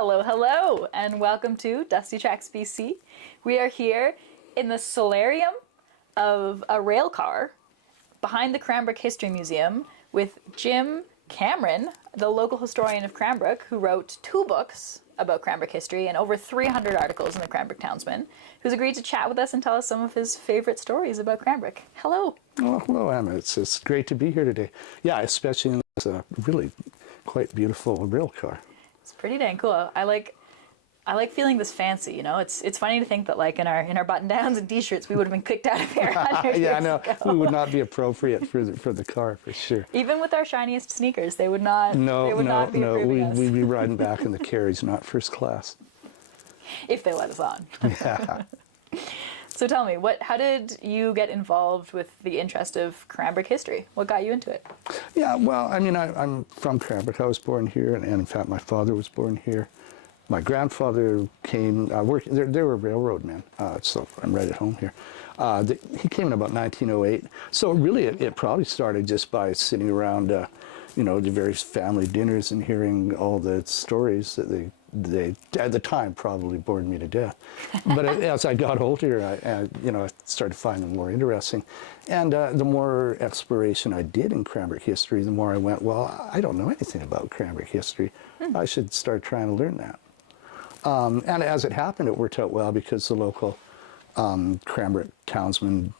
Hello, hello, and welcome to Dusty Tracks BC. We are here in the solarium of a rail car behind the Cranbrook History Museum with Jim Cameron, the local historian of Cranbrook, who wrote 2 books about Cranbrook history and over 300 articles in the Cranbrook Townsman, who's agreed to chat with us and tell us some of his favorite stories about Cranbrook. Hello. Well, hello, Emma. It's great to be here today. Yeah, especially in this really quite beautiful rail car. It's pretty dang cool. I like feeling this fancy, you know. It's funny to think that like in our button downs and t-shirts we would have been kicked out of here 100 Yeah, years no, ago. we would not be appropriate for the car for sure. Even with our shiniest sneakers, they would not. No, they would not be approving us. we'd be riding back in the carriage, not first class. If they let us on. Yeah. So tell me, how did you get involved with the interest of Cranbrook history? What got you into it? Yeah, well, I mean, I'm from Cranbrook. I was born here, and in fact, my father was born here. My grandfather came, they were railroad men, so I'm right at home here. He came in about 1908. So really, it probably started just by sitting around, you know, the various family dinners and hearing all the stories that they at the time probably bored me to death. But as I got older, I started finding them more interesting. And the more exploration I did in Cranbrook history, the more I went, well, I don't know anything about Cranbrook history. I should start trying to learn that. And as it happened, it worked out well because the local Cranbrook Townsman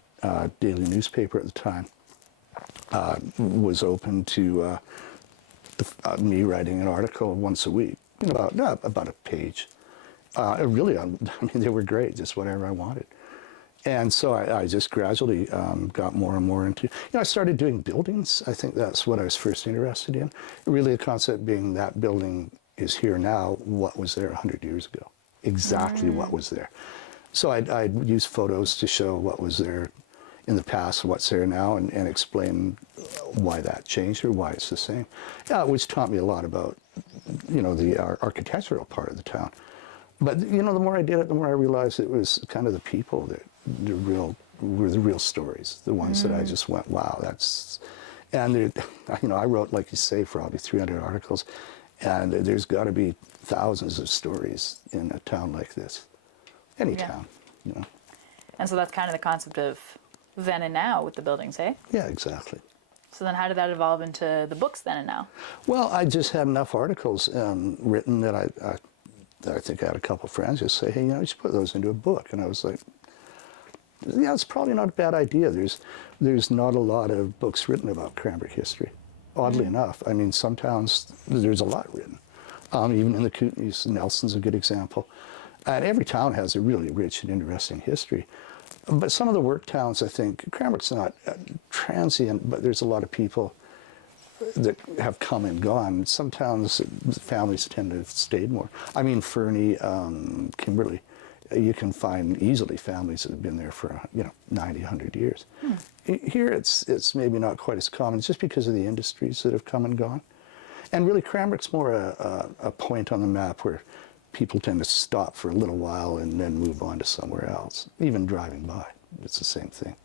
daily newspaper at the time was open to me writing an article once a week, you know, about a page. Really, I mean, they were great, just whatever I wanted. And so I just gradually got more and more into, you know, I started doing buildings. I think that's what I was first interested in. Really the concept being that building is here now, what was there 100 years ago? Exactly what was there. So I'd use photos to show what was there in the past, what's there now, and explain why that changed or why it's the same. Which taught me a lot about, you know, the architectural part of the town. But, you know, the more I did it, the more I realized it was kind of the people that were the real stories, the ones that I just went, wow, that's, and you know, I wrote, like you say, probably 300 articles, and there's got to be thousands of stories in a town like this, any town, you know. And so that's kind of the concept of then and now with the buildings, eh? Yeah, exactly. So then how did that evolve into the books then and now? Well, I just had enough articles written that I think I had a couple of friends just say, hey, you know, you should put those into a book. And I was like, yeah, it's probably not a bad idea. There's not a lot of books written about Cranbrook history, oddly enough. I mean, some towns, there's a lot written. Even in the Kootenays, Nelson's a good example. And every town has a really rich and interesting history. But some of the work towns, I think, Cranbrook's not transient, but there's a lot of people that have come and gone. Some towns, families tend to have stayed more. I mean, Fernie, Kimberley, you can find easily families that have been there for, you know, 90, 100 years. Here, it's maybe not quite as common, just because of the industries that have come and gone. And really, Cranbrook's more a point on the map where people tend to stop for a little while and then move on to somewhere else. Even driving by, it's the same thing.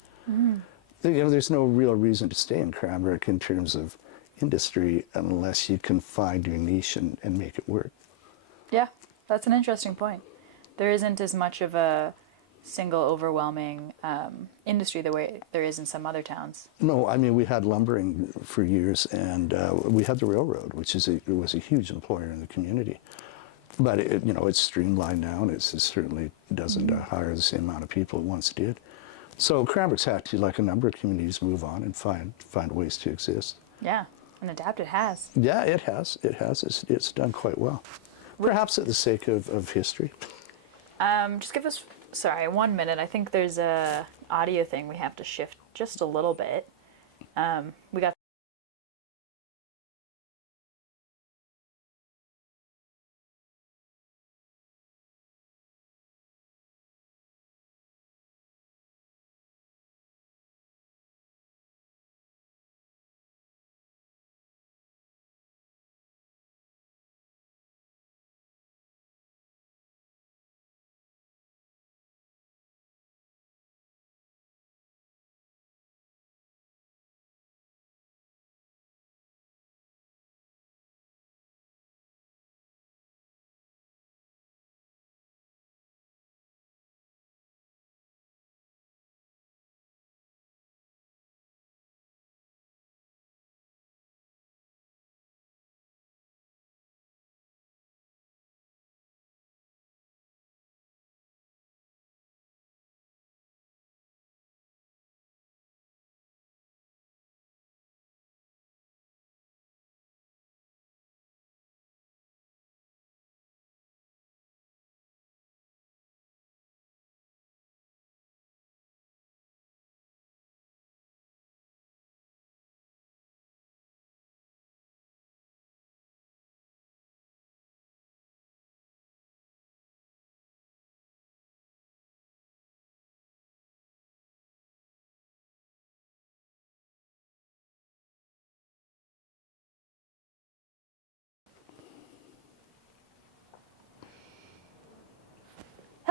You know, there's no real reason to stay in Cranbrook in terms of industry unless you can find your niche and make it work. Yeah, that's an interesting point. There isn't as much of a single overwhelming industry the way there is in some other towns. No, I mean, we had lumbering for years, and we had the railroad, which was a huge employer in the community. But you know, it's streamlined now, and it certainly doesn't hire the same amount of people it once did. So Cranbrook's had to, like a number of communities, move on and find ways to exist. Yeah, and adapt it has. Yeah, it has. It has. It's done quite well. Perhaps at the sake of history. Just give us, sorry, 1 minute. I think there's a audio thing we have to shift just a little bit. We got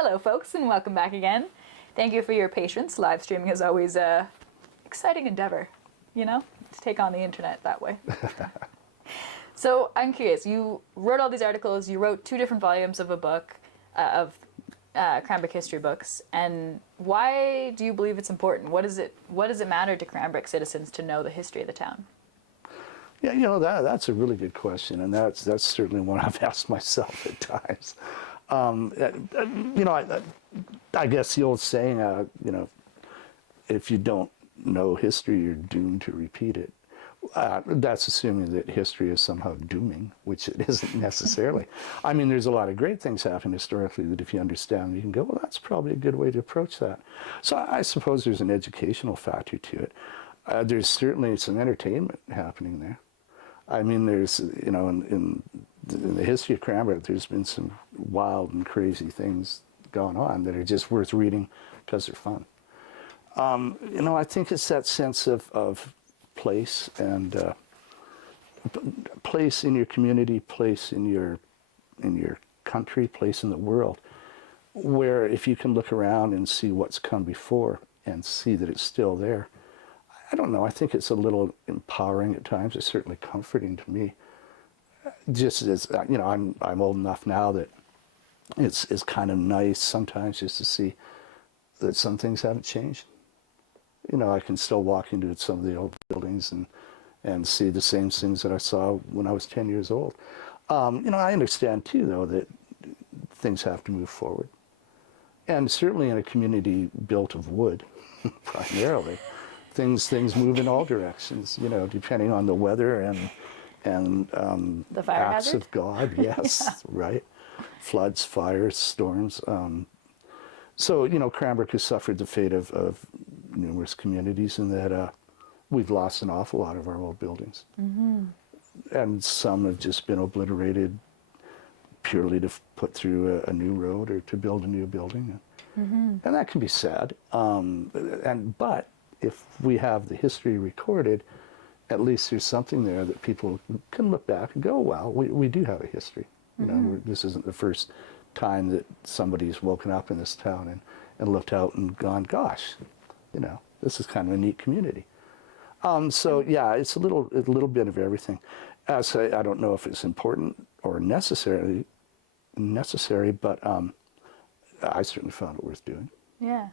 Hello, folks, and welcome back again. Thank you for your patience. Live streaming is always a exciting endeavor, you know, to take on the internet that way. So I'm curious. You wrote all these articles. You wrote 2 different volumes of a book of Cranbrook history books. And why do you believe it's important? What does it matter to Cranbrook citizens to know the history of the town? Yeah, you know, that's a really good question, and that's certainly one I've asked myself at times. You know, I guess the old saying, you know, if you don't know history, you're doomed to repeat it. That's assuming that history is somehow dooming, which it isn't necessarily. I mean, there's a lot of great things happen historically that if you understand, you can go, well, that's probably a good way to approach that. So I suppose there's an educational factor to it. There's certainly some entertainment happening there. I mean, there's, you know, in the history of Cranbrook, there's been some wild and crazy things going on that are just worth reading because they're fun. You know, I think it's that sense of place and place in your community, place in your country, place in the world, where if you can look around and see what's come before and see that it's still there, I don't know, I think it's a little empowering at times. It's certainly comforting to me. Just as, you know, I'm old enough now that it's kind of nice sometimes just to see that some things haven't changed. You know, I can still walk into some of the old buildings and see the same things that I saw when I was 10 years old. You know, I understand too, though, that things have to move forward. And certainly in a community built of wood, primarily, things move in all directions, you know, depending on the weather and The fire acts hazard? of God, yes, Yeah. right. Floods, fires, storms. So, you know, Cranbrook has suffered the fate of numerous communities in that we've lost an awful lot of our old buildings. Mm-hmm. And some have just been obliterated purely to put through a new road or to build a new building. Mm-hmm. And that can be sad. But if we have the history recorded, at least there's something there that people can look back and go, well, we do have a history. You know, this isn't the first time that somebody's woken up in this town and looked out and gone, gosh, you know, this is kind of a neat community. So yeah, it's a little bit of everything. I don't know if it's important or necessary, but I certainly found it worth doing. Yeah.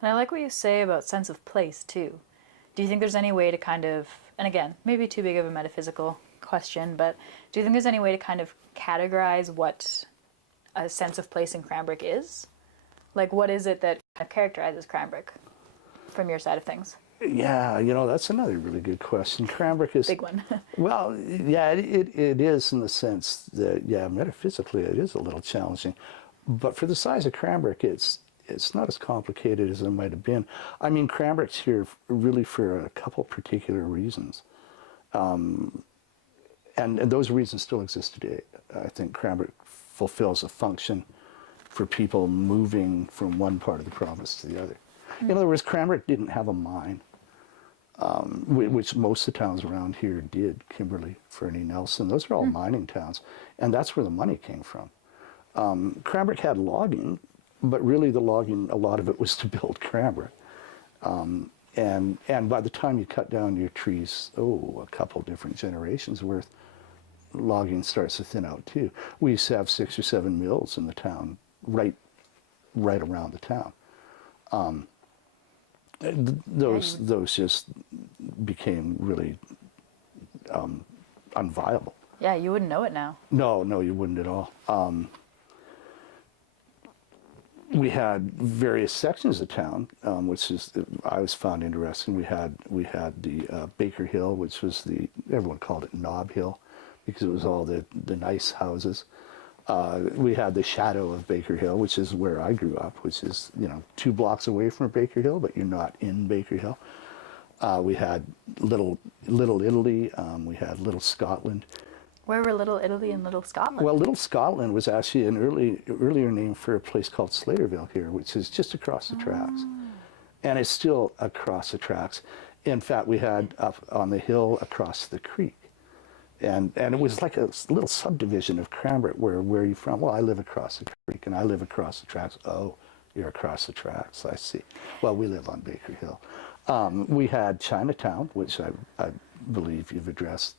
And I like what you say about sense of place, too. Do you think there's any way to kind of, and again, maybe too big of a metaphysical question, but do you think there's any way to kind of categorize what a sense of place in Cranbrook is? Like, what is it that kind of characterizes Cranbrook from your side of things? Yeah, you know, that's another really good question. Cranbrook is... Big one. Well, yeah, it is in the sense that, yeah, metaphysically it is a little challenging. But for the size of Cranbrook, it's not as complicated as it might have been. I mean, Cranbrook's here really for a couple particular reasons. And those reasons still exist today. I think Cranbrook fulfills a function for people moving from one part of the province to the other. In other words, Cranbrook didn't have a mine, which most of the towns around here did. Kimberley, Fernie, Nelson, those are all mining towns. And that's where the money came from. Cranbrook had logging, but really the logging, a lot of it was to build Cranbrook. And by the time you cut down your trees, a couple different generations worth, logging starts to thin out too. We used to have 6 or 7 mills in the town, right around the town. Those just became really unviable. Yeah, you wouldn't know it now. No, you wouldn't at all. We had various sections of town, which is I always found interesting. We had the Baker Hill, which was everyone called it Knob Hill, because it was all the nice houses. We had the shadow of Baker Hill, which is where I grew up, which is 2 blocks away from Baker Hill, but you're not in Baker Hill. We had Little Italy. We had Little Scotland. Where were Little Italy and Little Scotland? Well, Little Scotland was actually an earlier name for a place called Slaterville here, which is just across the tracks. And it's still across the tracks. In fact, we had up on the hill across the creek. And it was like a little subdivision of Cranbrook. Where are you from? Well, I live across the creek, and I live across the tracks. Oh, you're across the tracks. I see. Well, we live on Baker Hill. We had Chinatown, which I believe you've addressed,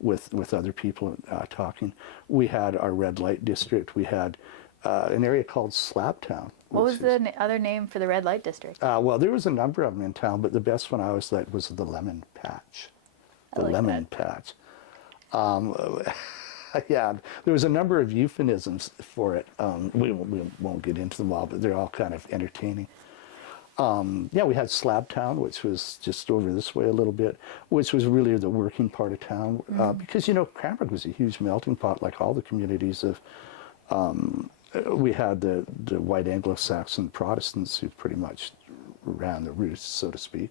with other people talking. We had our red light district. We had an area called Slabtown. What was the other name for the red light district? Well, there was a number of them in town, but the best one I always liked was the Lemon Patch. The Lemon Patch. Yeah, there was a number of euphemisms for it. We won't get into them all, but they're all kind of entertaining. Yeah, we had Slabtown, which was just over this way a little bit, which was really the working part of town. Because, Cranbrook was a huge melting pot, like all the communities of, we had the white Anglo-Saxon Protestants who pretty much ran the roost, so to speak.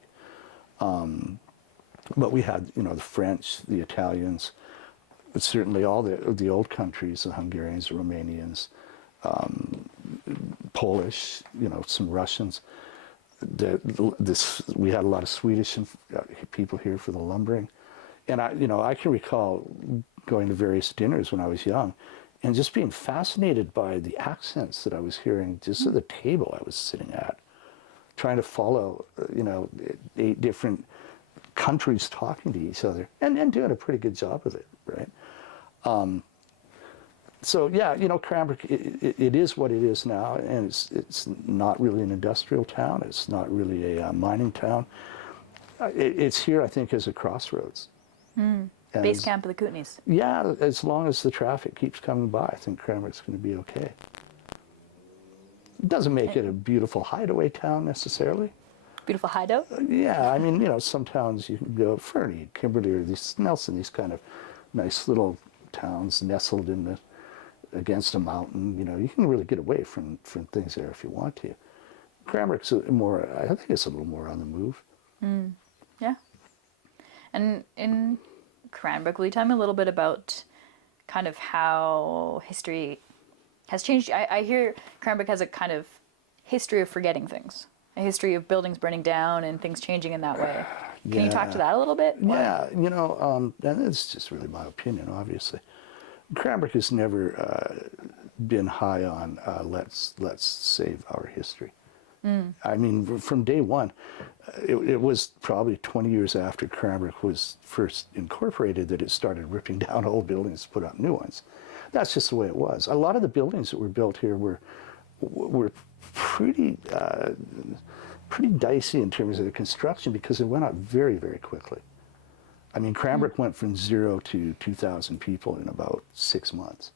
But we had, the French, the Italians, but certainly all the old countries, the Hungarians, the Romanians, Polish, some Russians. We had a lot of Swedish people here for the lumbering, and I can recall going to various dinners when I was young, and just being fascinated by the accents that I was hearing just at the table I was sitting at, trying to follow 8 different countries talking to each other and doing a pretty good job of it, right? So yeah, Cranbrook, it is what it is now, and it's not really an industrial town. It's not really a mining town. It's here, I think, as a crossroads. Base camp of the Kootenays. Yeah, as long as the traffic keeps coming by, I think Cranbrook's going to be okay. It doesn't make it a beautiful hideaway town necessarily. Beautiful hideout? Yeah, I mean, some towns you can go, Fernie, Kimberley, or Nelson, these kind of nice little towns nestled against a mountain. You can really get away from things there if you want to. Cranbrook's more, I think it's a little more on the move. Yeah. And in Cranbrook, will you tell me a little bit about kind of how history has changed? I hear Cranbrook has a kind of history of forgetting things. A history of buildings burning down and things changing in that way. Can you talk to that a little bit? Yeah, and it's just really my opinion, obviously. Cranbrook has never been high on let's save our history. I mean, from day one, it was probably 20 years after Cranbrook was first incorporated that it started ripping down old buildings to put up new ones. That's just the way it was. A lot of the buildings that were built here were pretty dicey in terms of the construction because it went up very, very quickly. I mean, Cranbrook went from 0 to 2,000 people in about 6 months,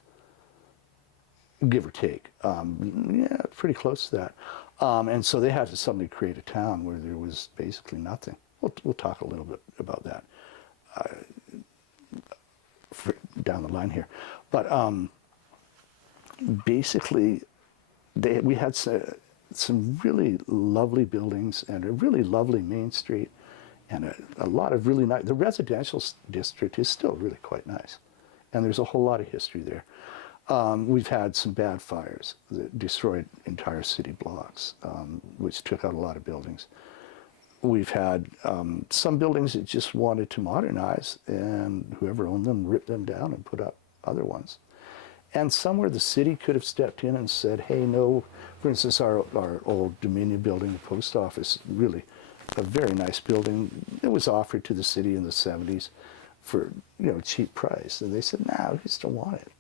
give or take. Yeah, pretty close to that. And so they had to suddenly create a town where there was basically nothing. We'll talk a little bit about that down the line here. But basically, we had some really lovely buildings and a really lovely main street and a lot of really nice, the residential district is still really quite nice. And there's a whole lot of history there. We've had some bad fires that destroyed entire city blocks, which took out a lot of buildings. We've had some buildings that just wanted to modernize, and whoever owned them ripped them down and put up other ones. And somewhere the city could have stepped in and said, hey, no, for instance, our old Dominion building, the post office, really a very nice building. It was offered to the city in the 70s for, cheap price. And they said, no, we just don't want it.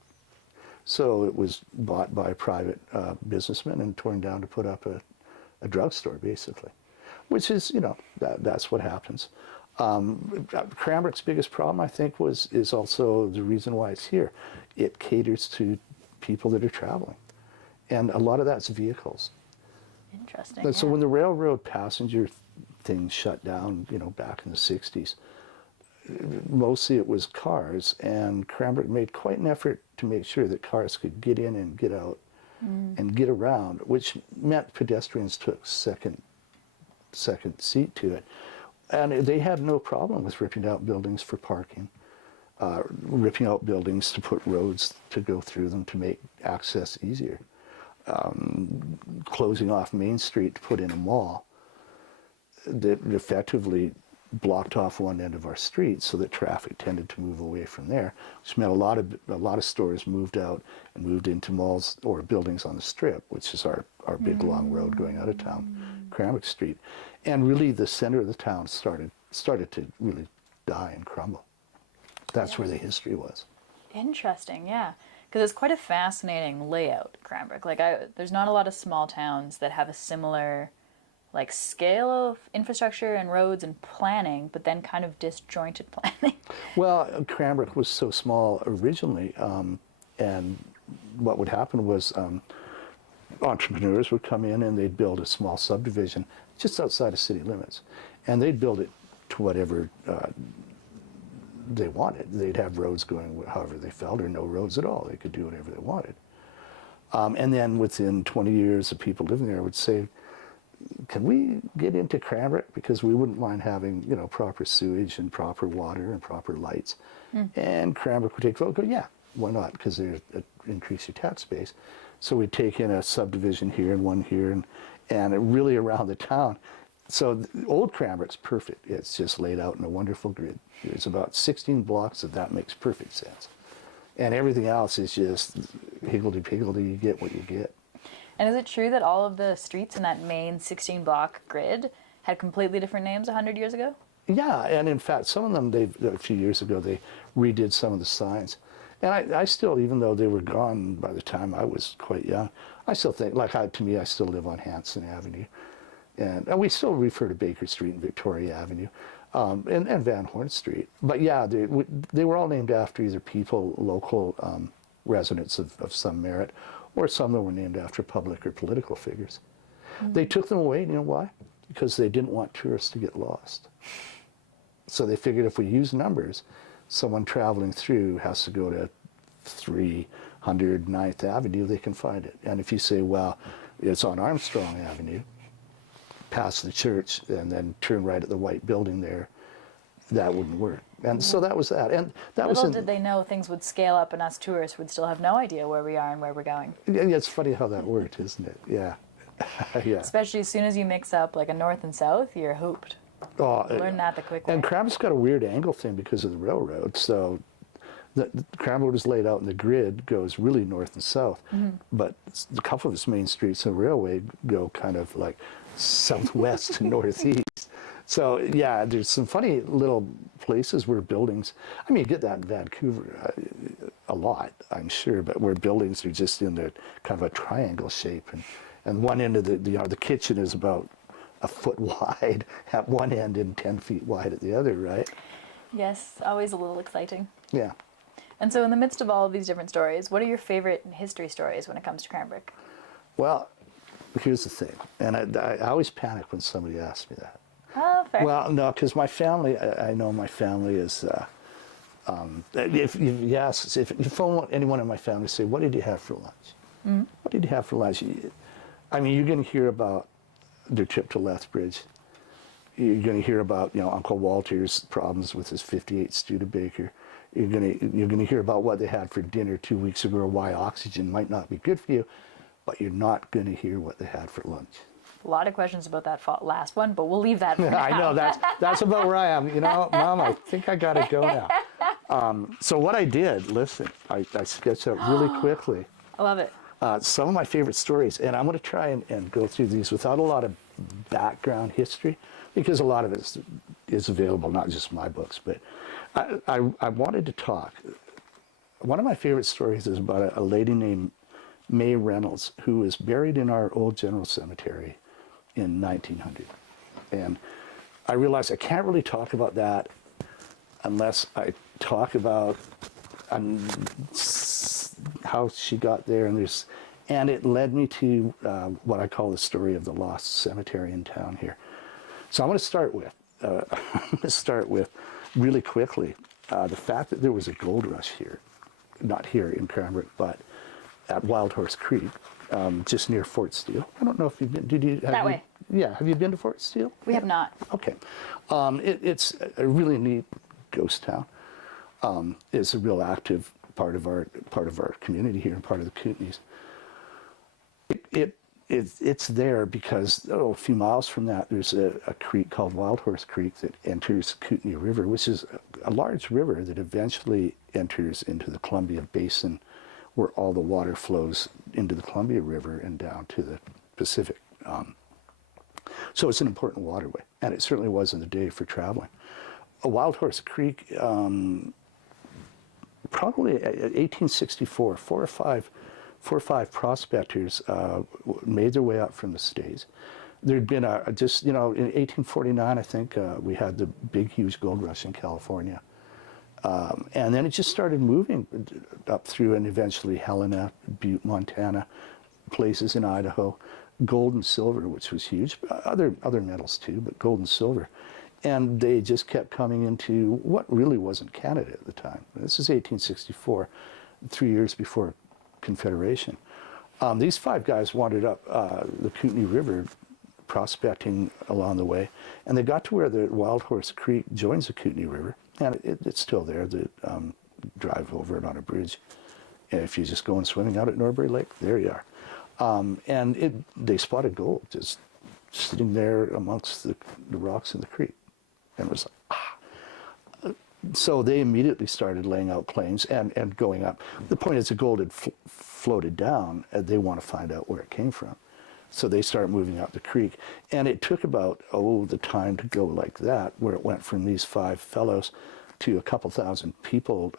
So it was bought by a private businessman and torn down to put up a drugstore, basically, which is, that's what happens. Cranbrook's biggest problem, I think, is also the reason why it's here. It caters to people that are traveling. And a lot of that's vehicles. Interesting. And so when the railroad passenger thing shut down, back in the 60s, mostly it was cars, and Cranbrook made quite an effort to make sure that cars could get in and get out and get around, which meant pedestrians took second seat to it. And they had no problem with ripping out buildings for parking, ripping out buildings to put roads to go through them to make access easier, closing off Main Street to put in a mall that effectively blocked off one end of our street so that traffic tended to move away from there, which meant a lot of stores moved out and moved into malls or buildings on the Strip, which is our big long road going out of town, Cranbrook Street. And really the center of the town started to really die and crumble. That's where the history was. Interesting, yeah. Because it's quite a fascinating layout, Cranbrook. Like, there's not a lot of small towns that have a similar, like, scale of infrastructure and roads and planning, but then kind of disjointed planning. Well, Cranbrook was so small originally, and what would happen was entrepreneurs would come in and they'd build a small subdivision just outside of city limits, and they'd build it to whatever they wanted. They'd have roads going however they felt, or no roads at all. They could do whatever they wanted. And then within 20 years, the people living there would say, can we get into Cranbrook? Because we wouldn't mind having, you know, proper sewage and proper water and proper lights. And Cranbrook would take, well, go, yeah, why not? Because they increase your tax base. So we'd take in a subdivision here and one here, and really around the town. So old Cranbrook's perfect. It's just laid out in a wonderful grid. There's about 16 blocks of that makes perfect sense. And everything else is just higgledy-piggledy, you get what you get. And is it true that all of the streets in that main 16-block grid had completely different names 100 years ago? Yeah, and in fact, some of them, a few years ago, they redid some of the signs. And I still, even though they were gone by the time I was quite young, I still think, to me, I still live on Hanson Avenue. And we still refer to Baker Street and Victoria Avenue, and Van Horn Street. But yeah, they were all named after either people, local residents of some merit, or some that were named after public or political figures. They took them away, you know why? Because they didn't want tourists to get lost. So they figured if we use numbers, someone traveling through has to go to 300 9th Avenue, they can find it. And if you say, well, it's on Armstrong Avenue, past the church, and then turn right at the white building there, that wouldn't work. And so that was that. And that Little did they know things would scale up and us tourists would still have no idea where we are and where we're going. Yeah, it's funny how that worked, isn't it? Yeah. Yeah. Especially as soon as you mix up like a north and south, you're hooped. Oh, Learn that the quick way. And Cranbrook's got a weird angle thing because of the railroad. So the Cranbrook is laid out, and the grid goes really north and south. But a couple of its main streets in the railway go kind of like southwest to northeast. So yeah, there's some funny little places where buildings, I mean, you get that in Vancouver a lot, I'm sure, but where buildings are just in the kind of a triangle shape, and one end of the kitchen is about a foot wide at one end and 10 feet wide at the other, right? Yes, always a little exciting. Yeah. And so in the midst of all of these different stories, what are your favorite history stories when it comes to Cranbrook? Well, here's the thing, and I always panic when somebody asks me that. Oh, fair. Well, no, because my family, I know my family is, if you phone anyone in my family, say, what did you have for lunch? What did you have for lunch? I mean, you're going to hear about their trip to Lethbridge. You're going to hear about, you know, Uncle Walter's problems with his 58 Studebaker. You're going to hear about what they had for dinner 2 weeks ago, or why oxygen might not be good for you, but you're not going to hear what they had for lunch. A lot of questions about that last one, but we'll leave that for now. I know, that's about where I am. You know, Mom, I think I got to go now. So what I did, listen, I sketched out really quickly. I love it. Some of my favorite stories, and I'm going to try and go through these without a lot of background history, because a lot of it is available, not just my books, but I wanted to talk. One of my favorite stories is about a lady named May Reynolds, who is buried in our old general cemetery in 1900. And I realized I can't really talk about that unless I talk about how she got there, and it led me to what I call the story of the lost cemetery in town here. So I'm going to start with really quickly the fact that there was a gold rush here, not here in Cranbrook, but at Wild Horse Creek, just near Fort Steele. I don't know if you've been. That way. Yeah, have you been to Fort Steele? We have not. Okay, it's a really neat ghost town. It's a real active part of our community here and part of the Kootenays. it's there because a few miles from that, there's a creek called Wild Horse Creek that enters Kootenai River, which is a large river that eventually enters into the Columbia Basin, where all the water flows into the Columbia River and down to the Pacific. So it's an important waterway, and it certainly was in the day for traveling. A Wild Horse Creek, probably 1864, four or five prospectors made their way up from the States. There'd been just, in 1849, I think, we had the big, huge gold rush in California. And then it just started moving up through, and eventually Helena, Butte, Montana, places in Idaho, gold and silver, which was huge, other metals too, but gold and silver. And they just kept coming into what really wasn't Canada at the time. This is 1864, 3 years before Confederation. These five guys wandered up the Kootenai River, prospecting along the way, and they got to where the Wild Horse Creek joins the Kootenai River, and it's still there. The drive over it on a bridge, and if you just go and swimming out at Norbury Lake, there you are. And they spotted gold just sitting there amongst the rocks in the creek, and it was like, so they immediately started laying out claims and going up. The point is, the gold had floated down, and they want to find out where it came from. So they started moving up the creek. And it took about, the time to go like that, where it went from these five fellows to a couple thousand people,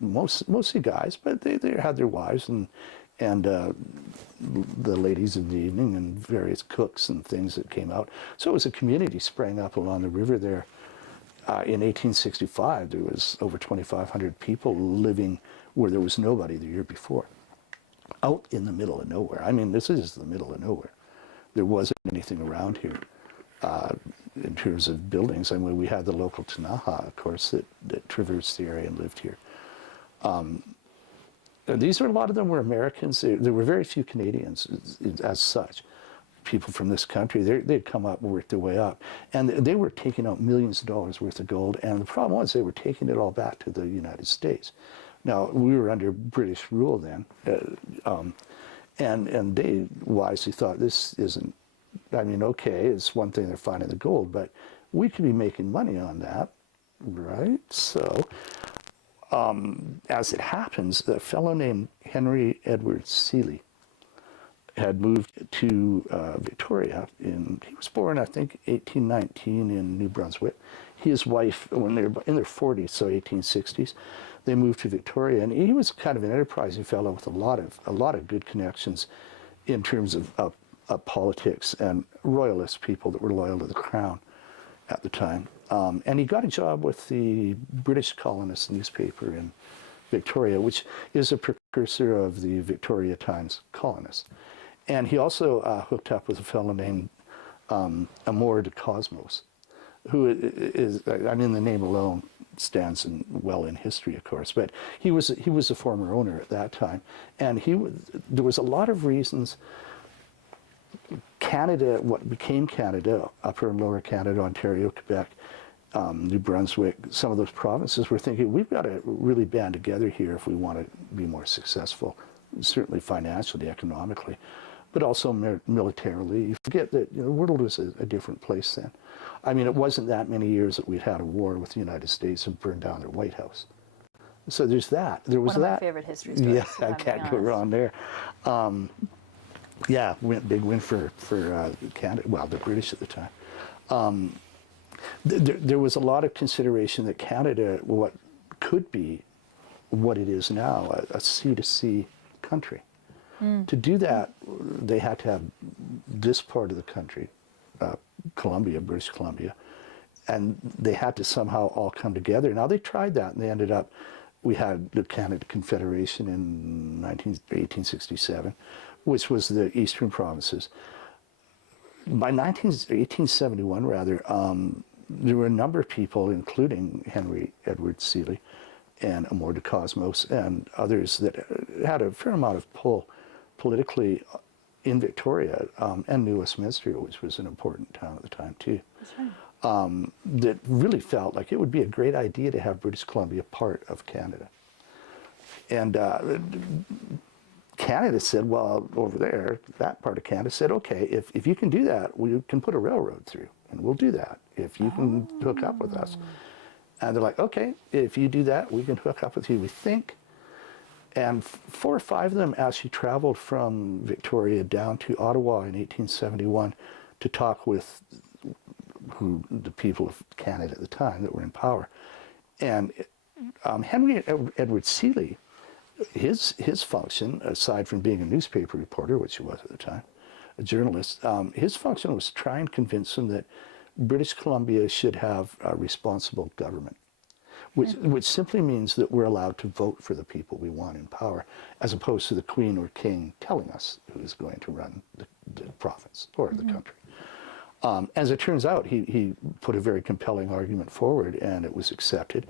mostly guys, but they had their wives and the ladies of the evening and various cooks and things that came out. So it was a community sprang up along the river there. In 1865, there was over 2,500 people living where there was nobody the year before, out in the middle of nowhere. I mean, this is the middle of nowhere. There wasn't anything around here in terms of buildings. I mean, we had the local Tanaha, of course, that traversed the area and lived here. And these are, a lot of them were Americans. There were very few Canadians as such. People from this country, they'd come up and worked their way up. And they were taking out millions of dollars worth of gold. And the problem was they were taking it all back to the United States. Now, we were under British rule then. And they wisely thought, this isn't, I mean, okay, it's one thing they're finding the gold, but we could be making money on that, right? So, as it happens, a fellow named Henry Edward Seeley had moved to Victoria. He was born, I think, 1819 in New Brunswick. His wife, when they were in their 40s, so 1860s, they moved to Victoria, and he was kind of an enterprising fellow with a lot of good connections in terms of politics and royalist people that were loyal to the crown at the time. And he got a job with the British Colonist newspaper in Victoria, which is a precursor of the Victoria Times Colonist. And he also hooked up with a fellow named Amour de Cosmos, who is, I mean, the name alone stands well in history, of course, but he was a former owner at that time. And there was a lot of reasons Canada, what became Canada, Upper and Lower Canada, Ontario, Quebec, New Brunswick, some of those provinces were thinking, we've got to really band together here if we want to be more successful, certainly financially, economically, but also militarily. You forget that the world was a different place then. I mean, it wasn't that many years that we'd had a war with the United States and burned down their White House. So there's that. There was One of that. my favorite history stories. Yeah, I can't go wrong there. Yeah, big win for Canada, well, the British at the time. There was a lot of consideration that Canada, what could be what it is now, a sea-to-sea country. To do that, they had to have this part of the country, Columbia, British Columbia, and they had to somehow all come together. Now, they tried that, and they ended up, we had the Canada Confederation in 1867, which was the eastern provinces. By 1871, rather, there were a number of people, including Henry Edward Seeley and Amour de Cosmos and others, that had a fair amount of pull politically in Victoria and New Westminster, which was an important town at the time too. That's right. That really felt like it would be a great idea to have British Columbia part of Canada. And Canada said, well, over there, that part of Canada said, okay, if you can do that, we can put a railroad through, and we'll do that if you can hook up with us. And they're like, okay, if you do that, we can hook up with you, we think. And 4 or 5 of them actually traveled from Victoria down to Ottawa in 1871 to talk with the people of Canada at the time that were in power. And Henry Edward Seeley, his function, aside from being a newspaper reporter, which he was at the time, a journalist, his function was to try and convince them that British Columbia should have a responsible government, which simply means that we're allowed to vote for the people we want in power, as opposed to the Queen or King telling us who is going to run the province or the country. As it turns out, he put a very compelling argument forward, and it was accepted.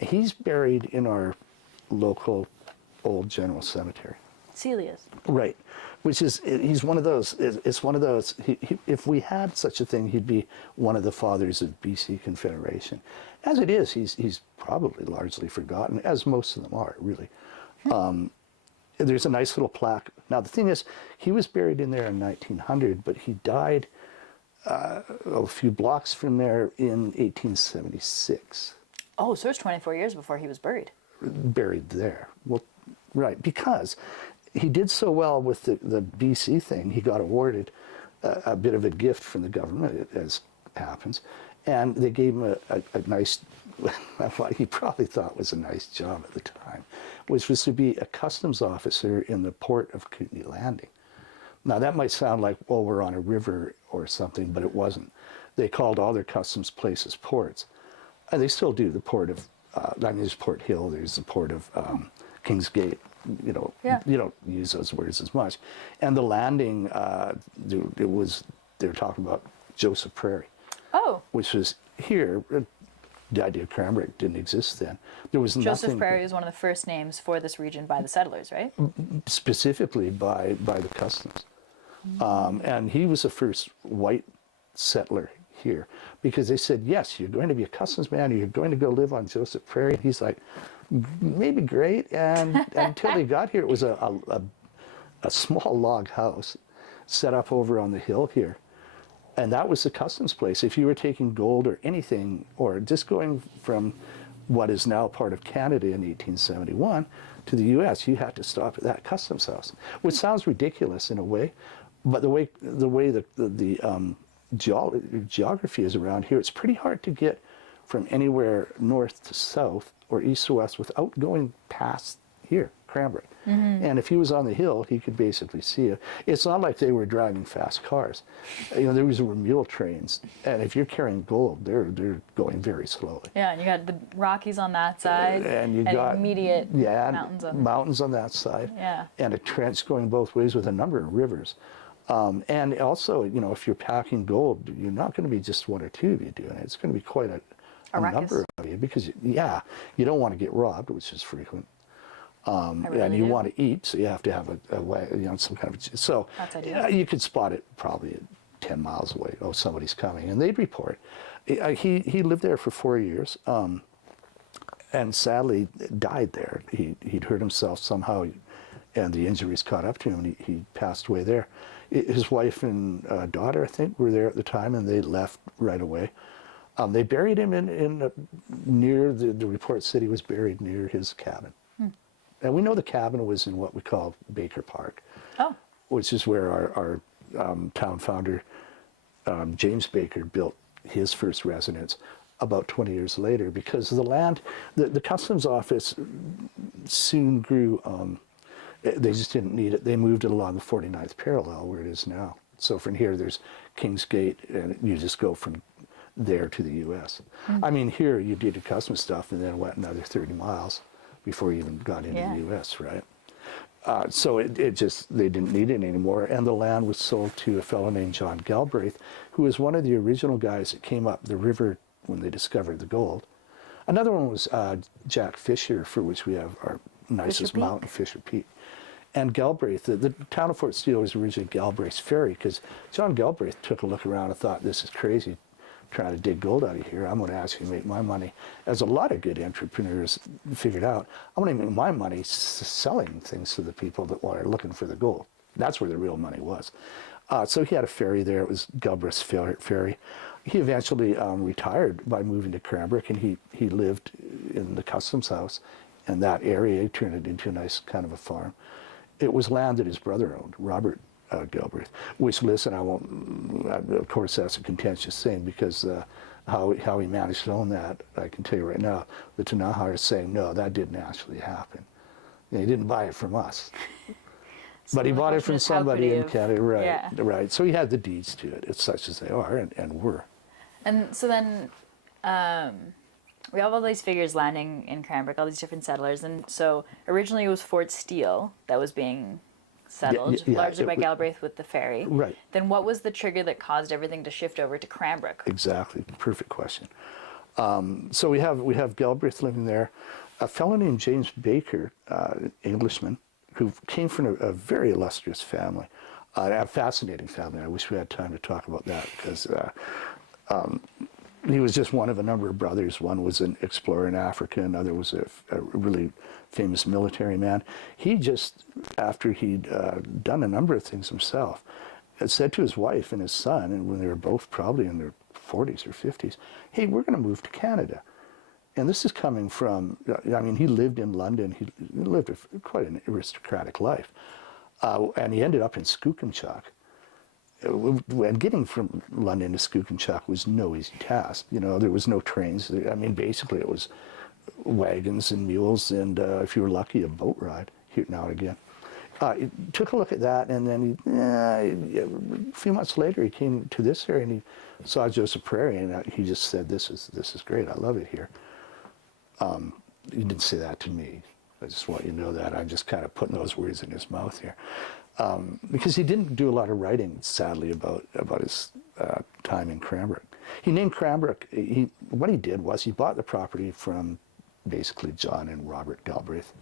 He's buried in our local old general cemetery. Celia's. Right, which is, he's one of those, it's one of those, if we had such a thing, he'd be one of the fathers of BC Confederation. As it is, he's probably largely forgotten, as most of them are, really. There's a nice little plaque. Now, the thing is, he was buried in there in 1900, but he died a few blocks from there in 1876. Oh, so it's 24 years before he was buried. Buried there. Well, right, because he did so well with the BC thing, he got awarded a bit of a gift from the government, as happens, and they gave him a nice, what he probably thought was a nice job at the time, which was to be a customs officer in the port of Kootenay Landing. Now, that might sound like, well, we're on a river or something, but it wasn't. They called all their customs places ports. And they still do. The port of, there's Port Hill, there's the port of Kings Gate. You know, you don't use those words as much. And the landing, they were talking about Joseph Prairie. Oh. Which was here. The idea of Cranbrook didn't exist then. There was nothing. Joseph Prairie is one of the first names for this region by the settlers, right? Specifically by the customs. And he was the first white settler here, because they said, yes, you're going to be a customs man, or you're going to go live on Joseph Prairie. And he's like, maybe great. And until he got here, it was a small log house set up over on the hill here. And that was the customs place. If you were taking gold or anything, or just going from what is now part of Canada in 1871 to the U.S., you had to stop at that customs house, which sounds ridiculous in a way, but the way the geography is around here, it's pretty hard to get from anywhere north to south or east to west without going past here, Cranbrook. And if he was on the hill, he could basically see it. It's not like they were driving fast cars. You know, there were mule trains, and if you're carrying gold, they're going very slowly. Yeah, and you got the Rockies on that side, and you got immediate mountains on that side. Yeah, and a trench going both ways with a number of rivers. And also, you know, if you're packing gold, you're not going to be just one or two of you doing it. It's going to be quite a number of you, because, you don't want to get robbed, which is frequent. And you want to eat, so you have to have a way, some kind of, so you could spot it probably 10 miles away. Oh, somebody's coming, and they'd report. He lived there for 4 years, and sadly died there. He'd hurt himself somehow, and the injuries caught up to him, and he passed away there. His wife and daughter, I think, were there at the time, and they left right away. They buried him in near the report said he was buried near his cabin. And we know the cabin was in what we call Baker Park, which is where our town founder, James Baker, built his first residence about 20 years later, because the land, the customs office soon grew, they just didn't need it. They moved it along the 49th parallel where it is now. So from here, there's Kings Gate, and you just go from there to the U.S. I mean, here you did your customs stuff and then went another 30 miles before you even got into the U.S., right? So it just, they didn't need it anymore, and the land was sold to a fellow named John Galbraith, who was one of the original guys that came up the river when they discovered the gold. Another one was Jack Fisher, for which we have our nicest mountain, Fisher Peak. And Galbraith, the town of Fort Steele was originally Galbraith's Ferry, because John Galbraith took a look around and thought, this is crazy. trying to dig gold out of here. I'm going to actually make my money, as a lot of good entrepreneurs figured out, I'm going to make my money selling things to the people that are looking for the gold. That's where the real money was. So he had a ferry there. It was Galbraith's ferry. He eventually retired by moving to Cranbrook, and he lived in the customs house in that area. He turned it into a nice kind of a farm. It was land that his brother owned, Robert Galbraith, which, listen, I won't, of course that's a contentious thing, because how he managed to own that, I can tell you right now, the Tanaha is saying, no, that didn't actually happen. He didn't buy it from us. So but he bought it from somebody in Canada, right? Yeah. Right. So he had the deeds to it. It's such as they are, and were. And so then we have all these figures landing in Cranbrook, all these different settlers. And so originally it was Fort Steele that was being settled, largely by Galbraith with the ferry. Right. Then what was the trigger that caused everything to shift over to Cranbrook? Exactly. Perfect question. So we have Galbraith living there. A fellow named James Baker, Englishman, who came from a very illustrious family, a fascinating family. I wish we had time to talk about that, because he was just one of a number of brothers. One was an explorer in Africa, another was a really famous military man. He just, after he'd done a number of things himself, had said to his wife and his son, and when they were both probably in their 40s or 50s, hey, we're going to move to Canada. And this is coming from, I mean, he lived in London. He lived quite an aristocratic life. And he ended up in Skookumchuck. And getting from London to Skookumchuck was no easy task. You know, there was no trains. I mean, basically it was wagons and mules, and if you were lucky, a boat ride here now and again. He took a look at that, and then a few months later he came to this area and he saw Joseph Prairie, and he just said, this is great. I love it here. He didn't say that to me. I just want you to know that. I'm just kind of putting those words in his mouth here. Because he didn't do a lot of writing, sadly, about his time in Cranbrook. He named Cranbrook, what he did was he bought the property from basically John and Robert Galbraith,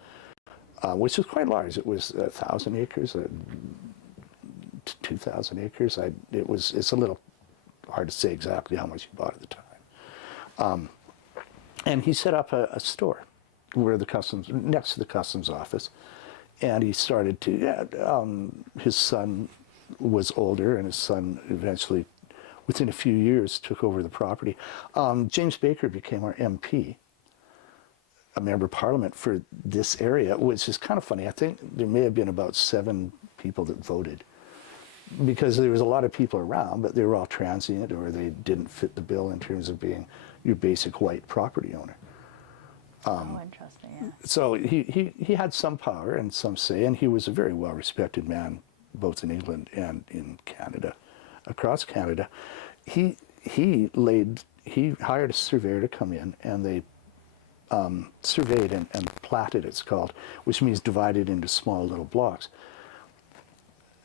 which was quite large. It was 1,000 acres, 2,000 acres. It's a little hard to say exactly how much he bought at the time. And he set up a store where next to the customs office, and he started to. His son was older, and his son eventually, within a few years, took over the property. James Baker became our MP, a member of Parliament for this area, which is kind of funny. I think there may have been about 7 people that voted, because there was a lot of people around, but they were all transient, or they didn't fit the bill in terms of being your basic white property owner. Interesting, yeah. So he had some power and some say, and he was a very well-respected man, both in England and in Canada, across Canada. He hired a surveyor to come in, and they surveyed and platted, it's called, which means divided into small little blocks.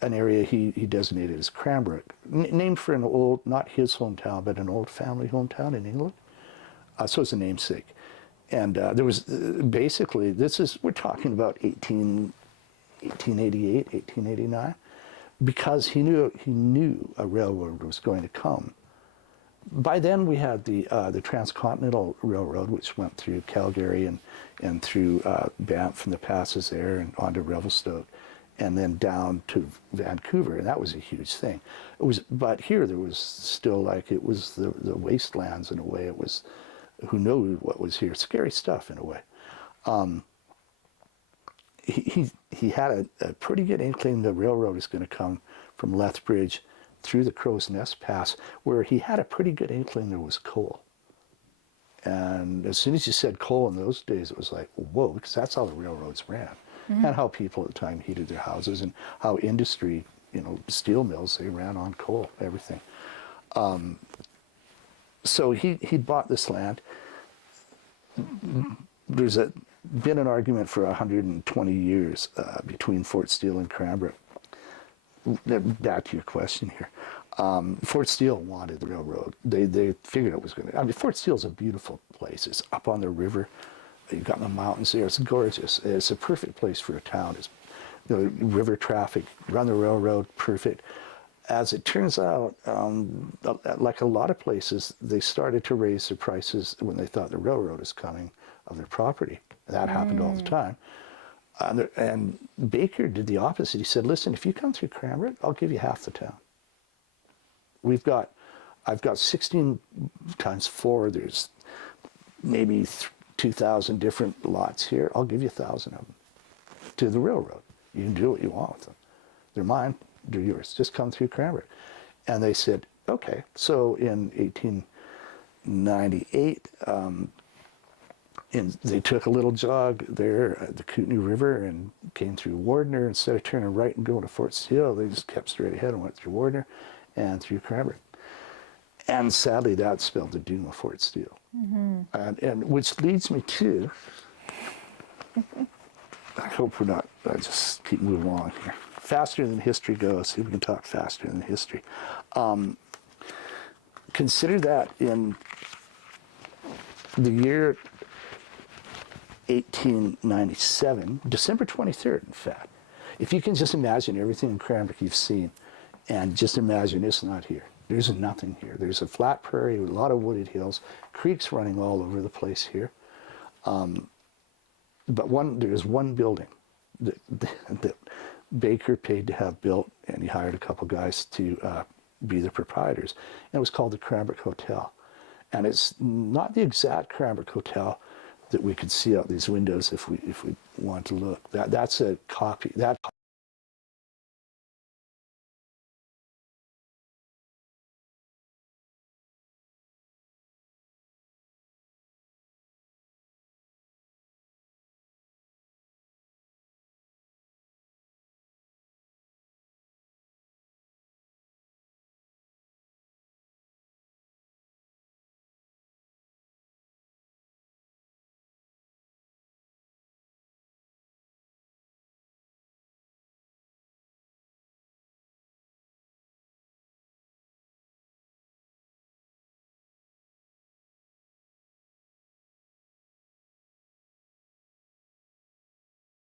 An area he designated as Cranbrook, named for an old, not his hometown, but an old family hometown in England. So it's a namesake. And there was basically, we're talking about 1888, 1889, because he knew a railroad was going to come. By then we had the Transcontinental Railroad, which went through Calgary and through Banff and the passes there and onto Revelstoke, and then down to Vancouver, and that was a huge thing. But here there was still, like, it was the wastelands in a way. It was, who knew what was here? Scary stuff in a way. He had a pretty good inkling the railroad is going to come from Lethbridge through the Crow's Nest Pass, where he had a pretty good inkling there was coal. And as soon as you said coal in those days, it was like, whoa, because that's how the railroads ran. Mm-hmm. And how people at the time heated their houses, and how industry, steel mills, they ran on coal, everything. So he bought this land. There's been an argument for 120 years between Fort Steele and Cranbrook. Back to your question here. Fort Steele wanted the railroad. They figured it was going to. I mean, Fort Steele's a beautiful place. It's up on the river. You've got the mountains there. It's gorgeous. It's a perfect place for a town. It's river traffic, run the railroad, perfect. as it turns out, like a lot of places, they started to raise their prices when they thought the railroad was coming of their property. That happened all the time. And Baker did the opposite. He said, listen, if you come through Cranbrook, I'll give you half the town. I've got 16 times 4, there's maybe 2,000 different lots here. I'll give you 1,000 of them to the railroad. You can do what you want with them. They're mine, they're yours. Just come through Cranbrook. And they said, okay. So in 1898, and they took a little jog there at the Kootenai River and came through Wardner. Instead of turning right and going to Fort Steele, they just kept straight ahead and went through Wardner and through Cranbrook. And sadly, that spelled the doom of Fort Steele. And which leads me to, I hope we're not, I just keep moving along here. Faster than history goes, see if we can talk faster than history. Consider that in the year 1897, December 23rd, in fact. If you can just imagine everything in Cranbrook you've seen, and just imagine it's not here. There's nothing here. There's a flat prairie with a lot of wooded hills, creeks running all over the place here. But there's one building that Baker paid to have built, and he hired a couple guys to be the proprietors. And it was called the Cranbrook Hotel. And it's not the exact Cranbrook Hotel that we could see out these windows if we want to look. That's a copy. That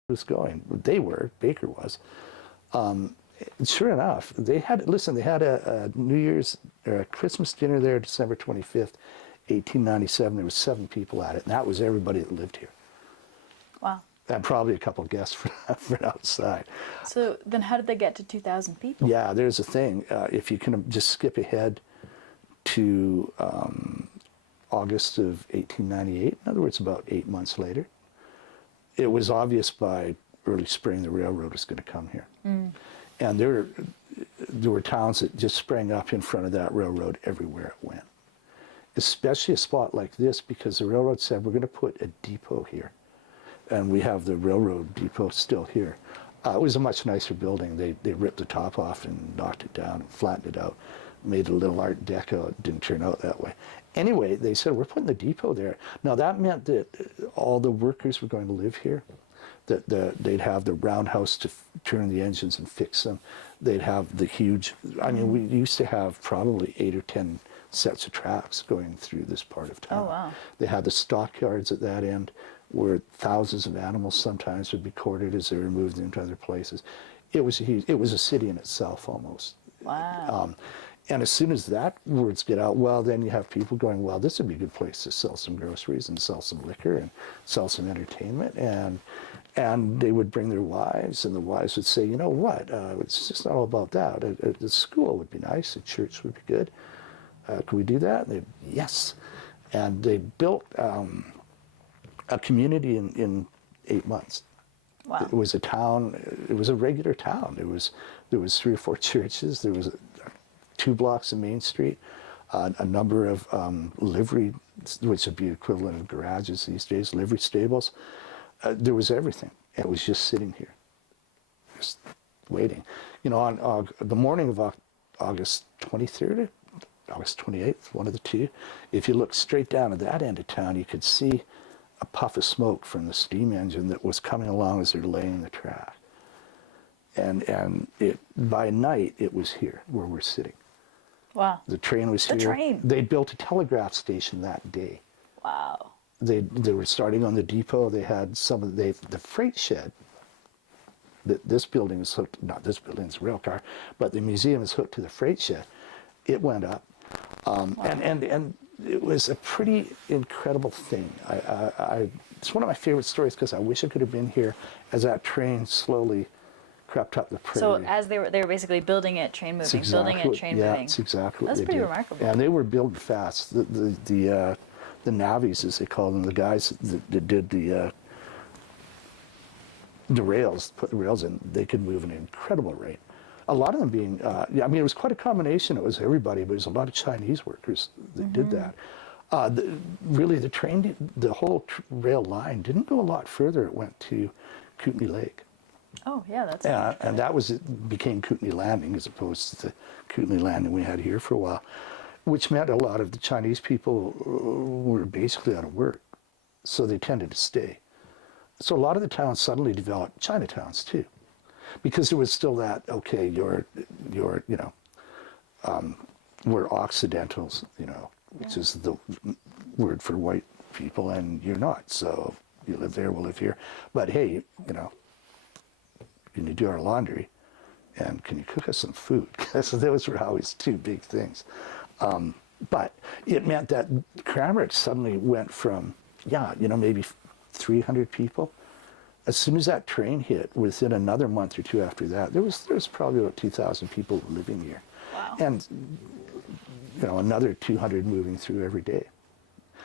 was going. Baker was. Sure enough, they had a New Year's or a Christmas dinner there, December 25th, 1897. There was 7 people at it, and that was everybody that lived here. Wow. And probably a couple of guests from outside. So then how did they get to 2,000 people? Yeah, there's a thing. If you can just skip ahead to August of 1898, in other words, about 8 months later, it was obvious by early spring the railroad was going to come here. And there were towns that just sprang up in front of that railroad everywhere it went. Especially a spot like this, because the railroad said, we're going to put a depot here. And we have the railroad depot still here. It was a much nicer building. They ripped the top off and knocked it down and flattened it out, made a little Art Deco. It didn't turn out that way. Anyway, they said, we're putting the depot there. Now, that meant that all the workers were going to live here, that they'd have the roundhouse to turn the engines and fix them. They'd have the huge, I mean, we used to have probably 8 or 10 sets of tracks going through this part of town. Oh, wow. They had the stockyards at that end, where thousands of animals sometimes would be quartered as they were moved into other places. It was a city in itself almost. Wow. And as soon as that words get out, well, then you have people going, well, this would be a good place to sell some groceries and sell some liquor and sell some entertainment. And they would bring their wives, and the wives would say, you know what, it's just not all about that. A school would be nice, a church would be good. Could we do that? And they, yes. And they built a community in 8 months. Wow. It was a town, it was a regular town. There was 3 or 4 churches, there was 2 blocks of Main Street, a number of livery, which would be equivalent of garages these days, livery stables. There was everything. It was just sitting here, just waiting. You know, on the morning of August 23rd, August 28th, one of the two, if you look straight down at that end of town, you could see a puff of smoke from the steam engine that was coming along as they're laying the track. And by night, it was here where we're sitting. Wow. The train was here. The train. They built a telegraph station that day. Wow. They were starting on the depot. They had the freight shed this building is hooked, not this building, it's a rail car, but the museum is hooked to the freight shed. It went up. Wow. And it was a pretty incredible thing. It's one of my favorite stories because I wish I could have been here as that train slowly crept up the prairie. So as they were basically building it, train moving, building it, train moving. Yeah, that's exactly what That's they pretty did. remarkable. And they were building fast. The navies, as they call them, the guys that did the rails, put the rails in, they could move at an incredible rate. A lot of them being, I mean, it was quite a combination. It was everybody, but it was a lot of Chinese workers that did that. Really, the train, the whole rail line didn't go a lot further. It went to Kootenay Lake. Oh, yeah, that's And that became Kootenay Landing as opposed to the Kootenay Landing we had here for a while, which meant a lot of the Chinese people were basically out of work, so they tended to stay. So a lot of the towns suddenly developed Chinatowns too, because there was still that, okay, you're we're Occidentals, which is the word for white people, and you're not. So you live there, we'll live here. But hey, can you do our laundry? And can you cook us some food? So those were always two big things. But it meant that Cranbrook suddenly went from, maybe 300 people. As soon as that train hit, within another month or two after that, there was probably about 2,000 people living here. Wow. And, another 200 moving through every day.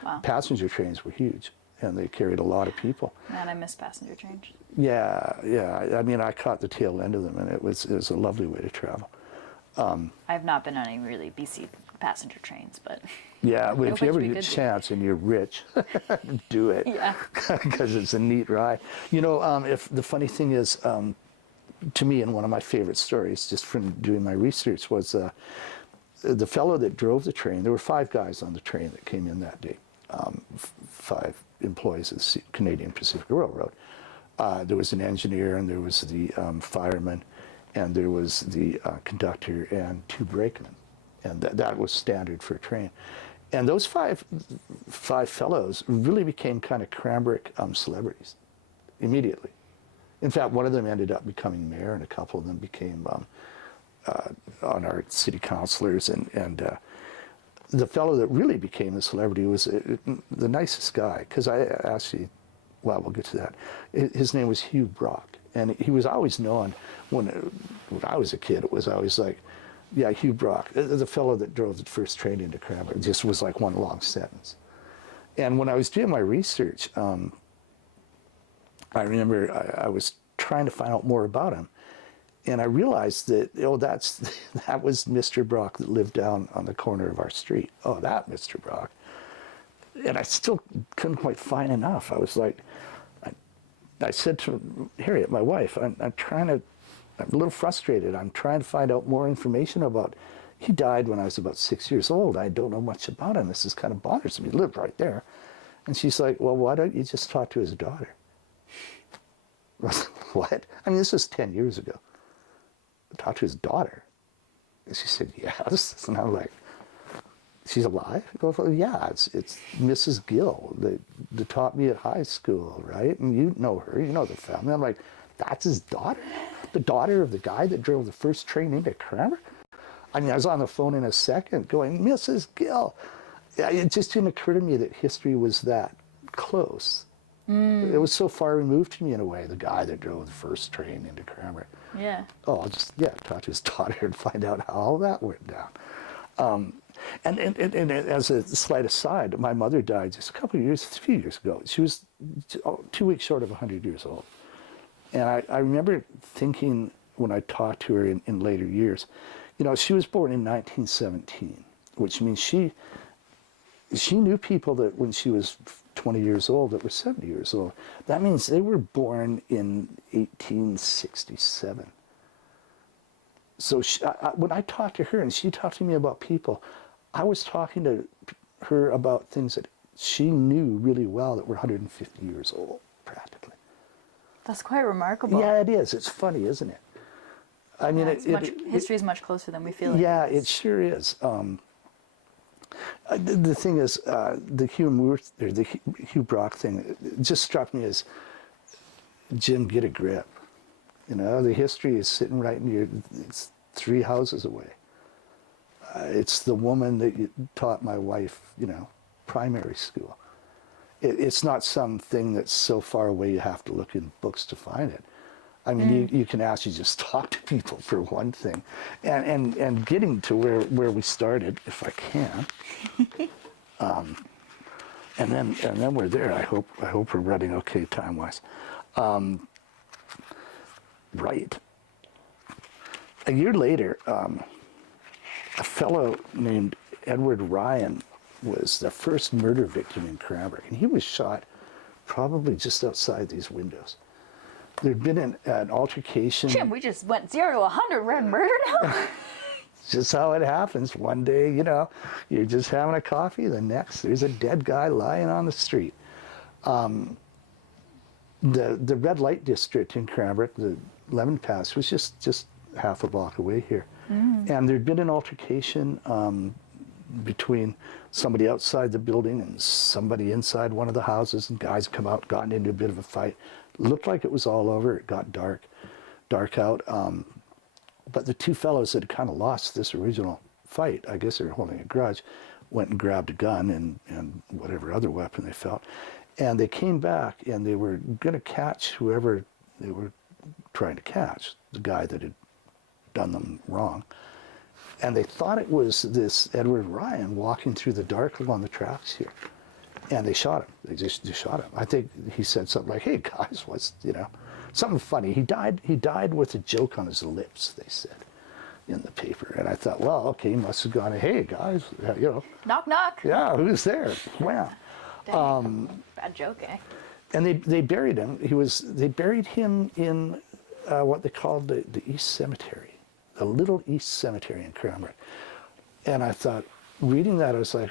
Wow. Passenger trains were huge, and they carried a lot of people. Man, I miss passenger trains. Yeah. I mean, I caught the tail end of them, and it was a lovely way to travel. I've not been on any really BC passenger trains, but yeah, if you ever get a chance and you're rich, do it. Yeah, because it's a neat ride. If the funny thing is, to me, and one of my favorite stories, just from doing my research, was the fellow that drove the train. There were 5 guys on the train that came in that day, 5 employees of the Canadian Pacific Railroad. There was an engineer, and there was the fireman, and there was the conductor and 2 brakemen. And that was standard for a train. And those five fellows really became kind of Cranbrook celebrities immediately. In fact, one of them ended up becoming mayor, and a couple of them became on our city councilors. And the fellow that really became the celebrity was the nicest guy, because we'll get to that. His name was Hugh Brock. And he was always known, when I was a kid, it was always like, yeah, Hugh Brock, the fellow that drove the first train into Cranbrook, just was like one long sentence. And when I was doing my research, I remember I was trying to find out more about him. And I realized that, that was Mr. Brock that lived down on the corner of our street. Oh, that Mr. Brock. And I still couldn't quite find enough. I was like, I said to Harriet, my wife, I'm a little frustrated. I'm trying to find out more information about. He died when I was about 6 years old. I don't know much about him. This is kind of bothersome. He lived right there. And she's like, well, why don't you just talk to his daughter? What? I mean, this was 10 years ago. Talk to his daughter. And she said, yes. And I'm like, she's alive? I go, well, yeah, it's Mrs. Gill that taught me at high school, right? And you know her, you know the family. I'm like, that's his daughter? The daughter of the guy that drove the first train into Cranbrook? I mean, I was on the phone in a second going, Mrs. Gill. It just didn't occur to me that history was that close. It was so far removed from me in a way, the guy that drove the first train into Cranbrook. Yeah. Oh, I'll just, talk to his daughter and find out how all that went down. And as a slight aside, my mother died just a few years ago. She was 2 weeks short of 100 years old. And I remember thinking when I talked to her in later years, she was born in 1917, which means she knew people that when she was 20 years old that were 70 years old. That means they were born in 1867. So when I talked to her and she talked to me about people, I was talking to her about things that she knew really well that were 150 years old, practically. That's quite remarkable. Yeah, it is. It's funny, isn't it? I mean, history is much closer than we feel like. Yeah, it sure is. The thing is, the Hugh Brock thing, it just struck me as, Jim, get a grip. You know, the history is sitting right in your, it's 3 houses away. It's the woman that taught my wife, you know, primary school. It's not something that's so far away you have to look in books to find it. I mean, you can actually just talk to people for one thing. And getting to where we started, if I can. And then we're there. I hope we're running okay time-wise. Right. A year later, a fellow named Edward Ryan was the first murder victim in Cranbrook, and he was shot probably just outside these windows. There'd been an altercation. Jim, we just went 0 to 100. We're in murder now. It's just how it happens. One day, you know, you're just having a coffee. The next, there's a dead guy lying on the street. The red light district in Cranbrook, the Lemon Pass, was just half a block away here. And there'd been an altercation between somebody outside the building and somebody inside one of the houses, and guys come out, gotten into a bit of a fight. Looked like it was all over. It got dark out. But the 2 fellows that had kind of lost this original fight, I guess they were holding a grudge, went and grabbed a gun and whatever other weapon they felt. And they came back and they were going to catch whoever they were trying to catch, the guy that had done them wrong. And they thought it was this Edward Ryan walking through the dark along the tracks here. And they shot him. They just shot him. I think he said something like, "Hey guys, what's, you know," something funny. He died with a joke on his lips, they said in the paper. And I thought, well, okay, he must have gone, "Hey guys, you know." Knock, knock. Yeah, who's there? Wow. Bad joke, eh? And they buried him. They buried him in what they called the East Cemetery, the Little East Cemetery in Cranbrook. And I thought, reading that, I was like,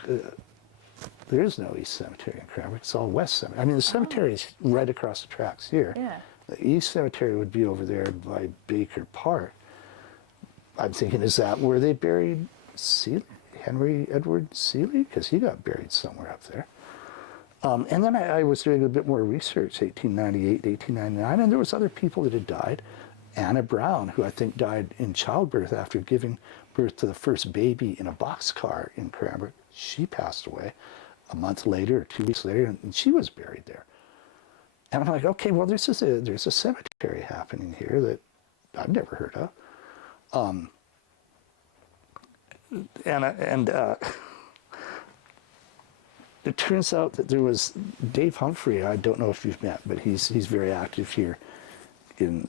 there is no East Cemetery in Cranbrook. It's all West Cemetery. I mean, the cemetery is right across the tracks here. Yeah. The East Cemetery would be over there by Baker Park. I'm thinking, is that where they buried Seeley? Henry Edward Seeley? Because he got buried somewhere up there. And then I was doing a bit more research, 1898, 1899, and there was other people that had died. Anna Brown, who I think died in childbirth after giving birth to the first baby in a boxcar in Cranbrook. She passed away a month later or 2 weeks later, and she was buried there. And I'm like, okay, well, there's a cemetery happening here that I've never heard of. It turns out that there was Dave Humphrey. I don't know if you've met, but he's very active here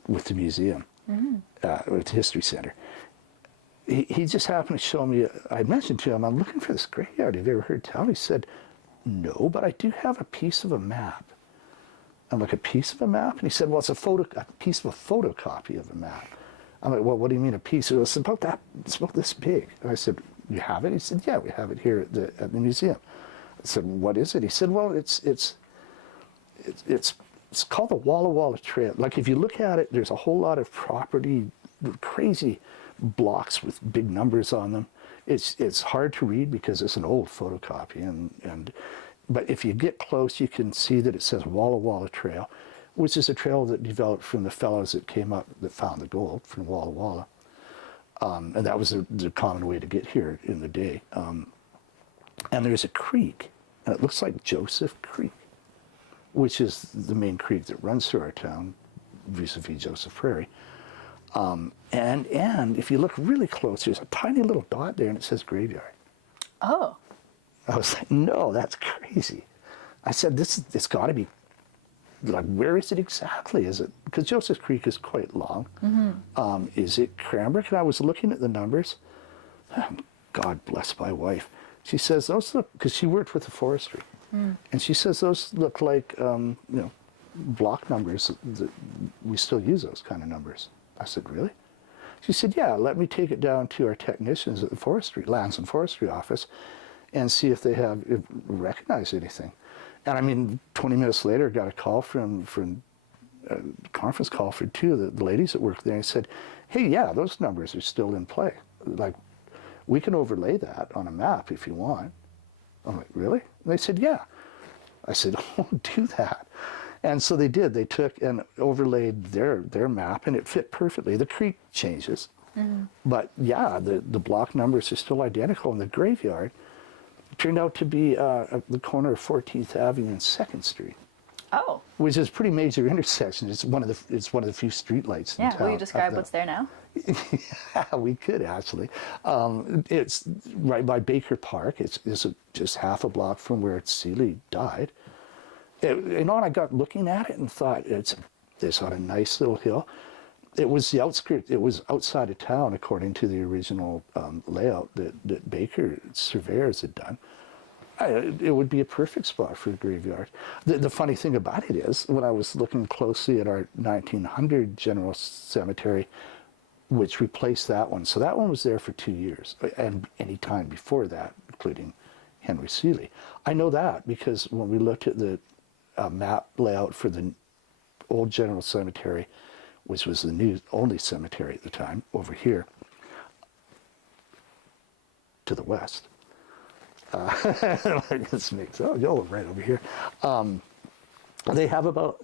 with the museum, with the History Center. He just happened to show me. I mentioned to him, I'm looking for this graveyard. Have you ever heard tell? He said, no, but I do have a piece of a map. I'm like, a piece of a map? And he said, well, it's a piece of a photocopy of a map. I'm like, well, what do you mean a piece? It was about that. It's about this big. And I said, you have it? He said, yeah, we have it here at the museum. I said, what is it? He said, well, it's called the Walla Walla Trail. Like, if you look at it, there's a whole lot of property, crazy blocks with big numbers on them. It's hard to read because it's an old photocopy, but if you get close, you can see that it says Walla Walla Trail, which is a trail that developed from the fellows that came up that found the gold from Walla Walla. And that was the common way to get here in the day. And there's a creek, and it looks like Joseph Creek, which is the main creek that runs through our town, vis-a-vis Joseph Prairie. And if you look really close, there's a tiny little dot there, and it says graveyard. Oh. I was like, no, that's crazy. I said, it's got to be, like, where is it exactly? Is it, because Joseph Creek is quite long. Is it Cranbrook? And I was looking at the numbers. God bless my wife. She says, those look, because she worked with the forestry. And she says, those look like, block numbers. We still use those kind of numbers. I said, really? She said, yeah, let me take it down to our technicians at the Lands and Forestry office and see if they recognize anything. And I mean, 20 minutes later, got a call from a conference call for 2 of the ladies that worked there, and said, hey, yeah, those numbers are still in play. Like, we can overlay that on a map if you want. I'm like, really? And they said, yeah. I said, oh, do that. And so they did. They took and overlaid their map, and it fit perfectly. The creek changes, but yeah, the block numbers are still identical. And the graveyard turned out to be at the corner of 14th Avenue and 2nd Street. Oh. Which is a pretty major intersection. It's one of the few streetlights in Yeah. town. Will you describe what's there now? Yeah, we could actually. It's right by Baker Park. It's just half a block from where Seeley died. And I got looking at it and thought it's on a nice little hill. It was the outskirts. It was outside of town, according to the original layout that Baker surveyors had done. It would be a perfect spot for a graveyard. The funny thing about it is, when I was looking closely at our 1900 General Cemetery, which replaced that one, so that one was there for 2 years, and any time before that, including Henry Seeley. I know that because when we looked at the map layout for the old General Cemetery, which was the only cemetery at the time, over here, to the west. This makes, right over here. They have about,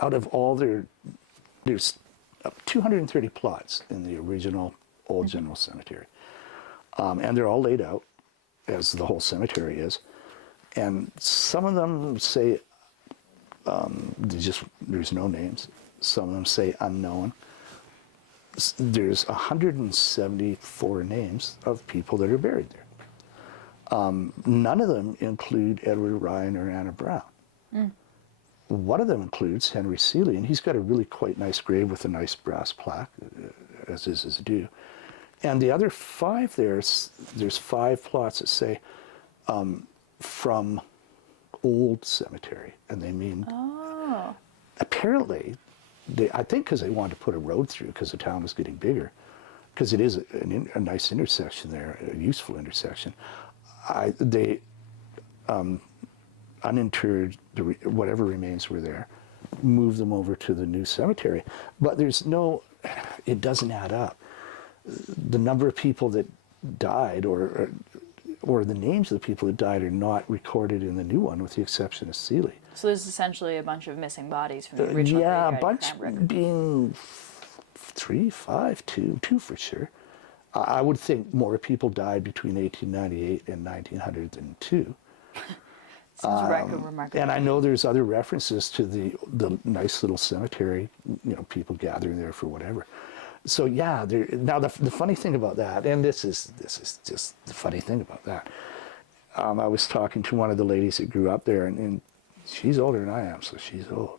out of all there's 230 plots in the original old General Cemetery. And they're all laid out, as the whole cemetery is. And some of them say, there's no names. Some of them say unknown. There's 174 names of people that are buried there. None of them include Edward Ryan or Anna Brown. One of them includes Henry Seeley, and he's got a really quite nice grave with a nice brass plaque, as is his due. And the other 5 there's 5 plots that say from old cemetery, and they mean apparently I think because they wanted to put a road through because the town was getting bigger, because it is a nice intersection there, a useful intersection. They uninterred whatever remains were there, moved them over to the new cemetery. But it doesn't add up. The number of people that died or the names of the people that died are not recorded in the new one, with the exception of Seeley. So there's essentially a bunch of missing bodies from the original yeah, a graveyard in bunch Cranbrook. being 3, 5, 2 for sure. I would think more people died between 1898 and 1900 than 2. Seems remarkable. And I know there's other references to the nice little cemetery, people gathering there for whatever. So yeah, now the funny thing about that, and this is just the funny thing about that. I was talking to one of the ladies that grew up there, and she's older than I am, so she's old.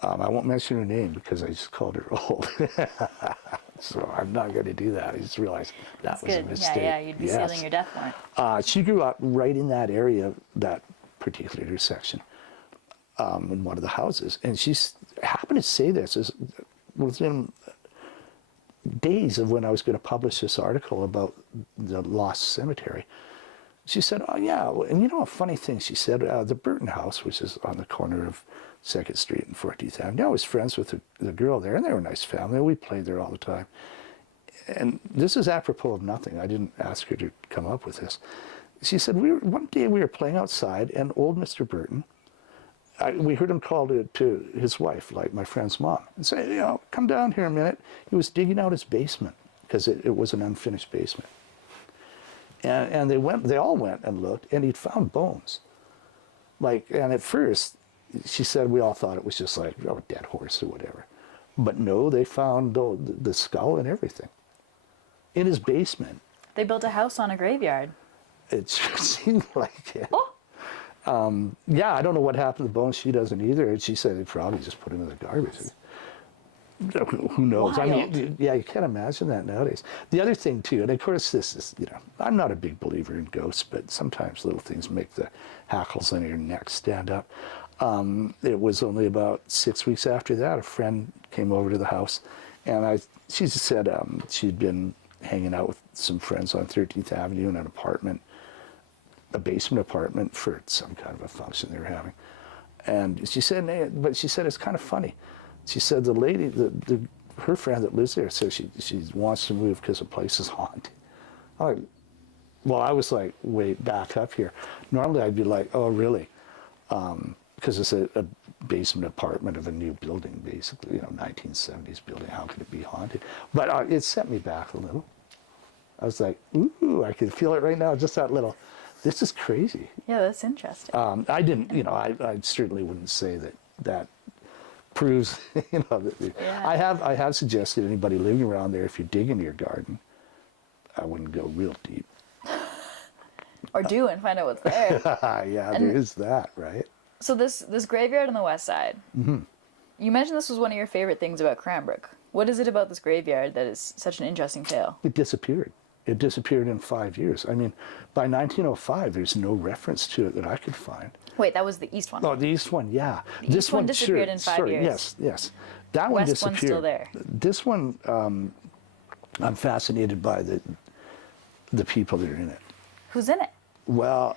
I won't mention her name because I just called her old. So I'm not going to do that. I just realized that was a mistake. Yeah, you'd be sealing your death warrant. She grew up right in that area, that particular intersection, in one of the houses. And she happened to say this within days of when I was going to publish this article about the lost cemetery. She said, oh yeah, and a funny thing, she said, the Burton house, which is on the corner of 2nd Street and 14th Avenue, I was friends with the girl there, and they were a nice family. We played there all the time. And this is apropos of nothing. I didn't ask her to come up with this. She said, one day we were playing outside, and old Mr. Burton, we heard him call to his wife, like my friend's mom, and say, come down here a minute. He was digging out his basement, because it was an unfinished basement. And they all went and looked, and he'd found bones. And at first, she said we all thought it was just like a dead horse or whatever. But no, they found the skull and everything in his basement. They built a house on a graveyard. It sure seemed like it. Oh. Yeah, I don't know what happened to the bones. She doesn't either. And she said they probably just put them in the garbage. Who knows? Wild. I mean, yeah, you can't imagine that nowadays. The other thing too, and of course this is, I'm not a big believer in ghosts, but sometimes little things make the hackles on your neck stand up. It was only about 6 weeks after that, a friend came over to the house, and she just said she'd been hanging out with some friends on 13th Avenue in an apartment, a basement apartment, for some kind of a function they were having. And she said, it's kind of funny. She said the lady, her friend that lives there, says she wants to move because the place is haunted. I was like, wait, back up here. Normally I'd be like, oh, really? because it's a basement apartment of a new building, basically, 1970s building. How could it be haunted? But it sent me back a little. I was like, ooh, I can feel it right now, just that little, this is crazy. Yeah, that's interesting. I didn't, I certainly wouldn't say that proves, that Yeah. I have suggested anybody living around there, if you dig into your garden, I wouldn't go real deep. Or do and find out what's there. Yeah, And- there is that, right? So this graveyard on the west side, you mentioned this was one of your favorite things about Cranbrook. What is it about this graveyard that is such an interesting tale? It disappeared. It disappeared in 5 years. I mean, by 1905, there's no reference to it that I could find. Wait, that was the east one. Oh, the east one, yeah. The east one disappeared in 5 years. Yes, yes. That one West disappeared. one's still there. This one, I'm fascinated by the people that are in it. Who's in it? Well,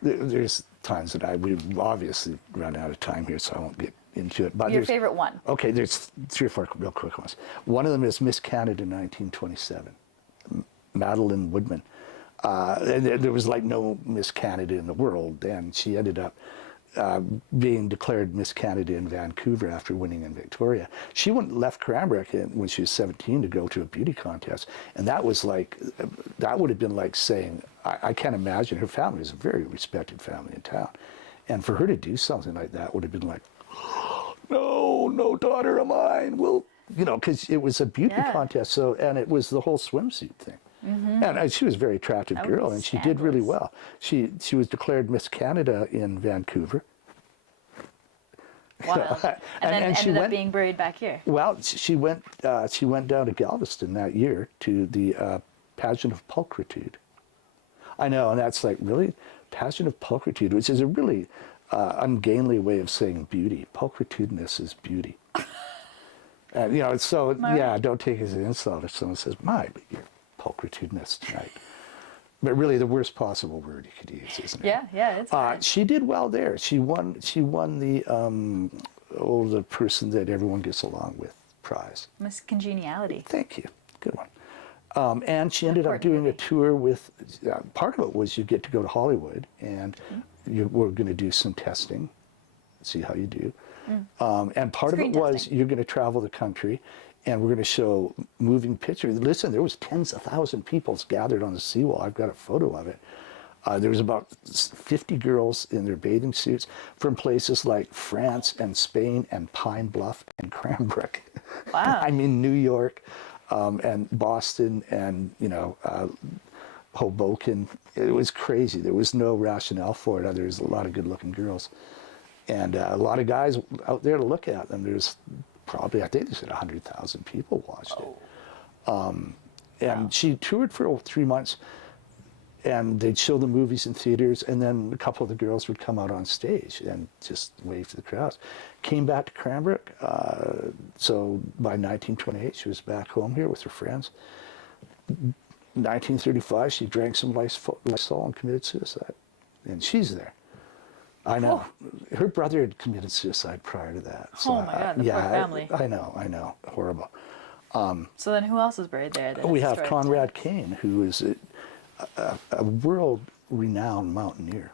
there's times that we've obviously run out of time here, so I won't get into it. But Your favorite one? Okay, there's 3 or 4 real quick ones. One of them is Miss Canada 1927, Madeline Woodman. And there was like no Miss Canada in the world then. She ended up being declared Miss Canada in Vancouver after winning in Victoria. She left Cranbrook when she was 17 to go to a beauty contest. And that would have been like saying, I can't imagine, her family is a very respected family in town. And for her to do something like that would have been like, no daughter of mine will, because it was a beauty contest. And it was the whole swimsuit thing. And she was a very attractive girl, and she did really well. She was declared Miss Canada in Vancouver. Wow. And then she ended up went, being buried back here. Well, she went down to Galveston that year to the pageant of pulchritude. I know, and that's like, really? Pageant of pulchritude, which is a really ungainly way of saying beauty. Pulchritudinous is beauty. And, so, yeah, don't take it as an insult if someone says, but you're pulchritudinous tonight. But really, the worst possible word you could use, isn't it? Yeah, it's hard. She did well there. She won the the person that everyone gets along with prize. Miss Congeniality. Thank you. Good one. And she ended up doing a tour with, part of it was you get to go to Hollywood, and we're going to do some testing, see how you do. And part of it was you're going to travel the country, and we're going to show moving pictures. Listen, there was tens of thousands of people gathered on the seawall. I've got a photo of it. There was about 50 girls in their bathing suits from places like France and Spain and Pine Bluff and Cranbrook. Wow. I mean, New York and Boston and, Hoboken. It was crazy. There was no rationale for it. There was a lot of good-looking girls. And a lot of guys out there to look at them. There's probably, I think they said 100,000 people watched it. And she toured for 3 months, and they'd show the movies in theaters, and then a couple of the girls would come out on stage and just wave to the crowds. Came back to Cranbrook, so by 1928 she was back home here with her friends. 1935 she drank some Lysol and committed suicide, and she's there. I know. Oh. Her brother had committed suicide prior to that. So oh my God, the poor family. I know. Horrible. So then who else is buried there? We have Conrad Kane, who is a world-renowned mountaineer.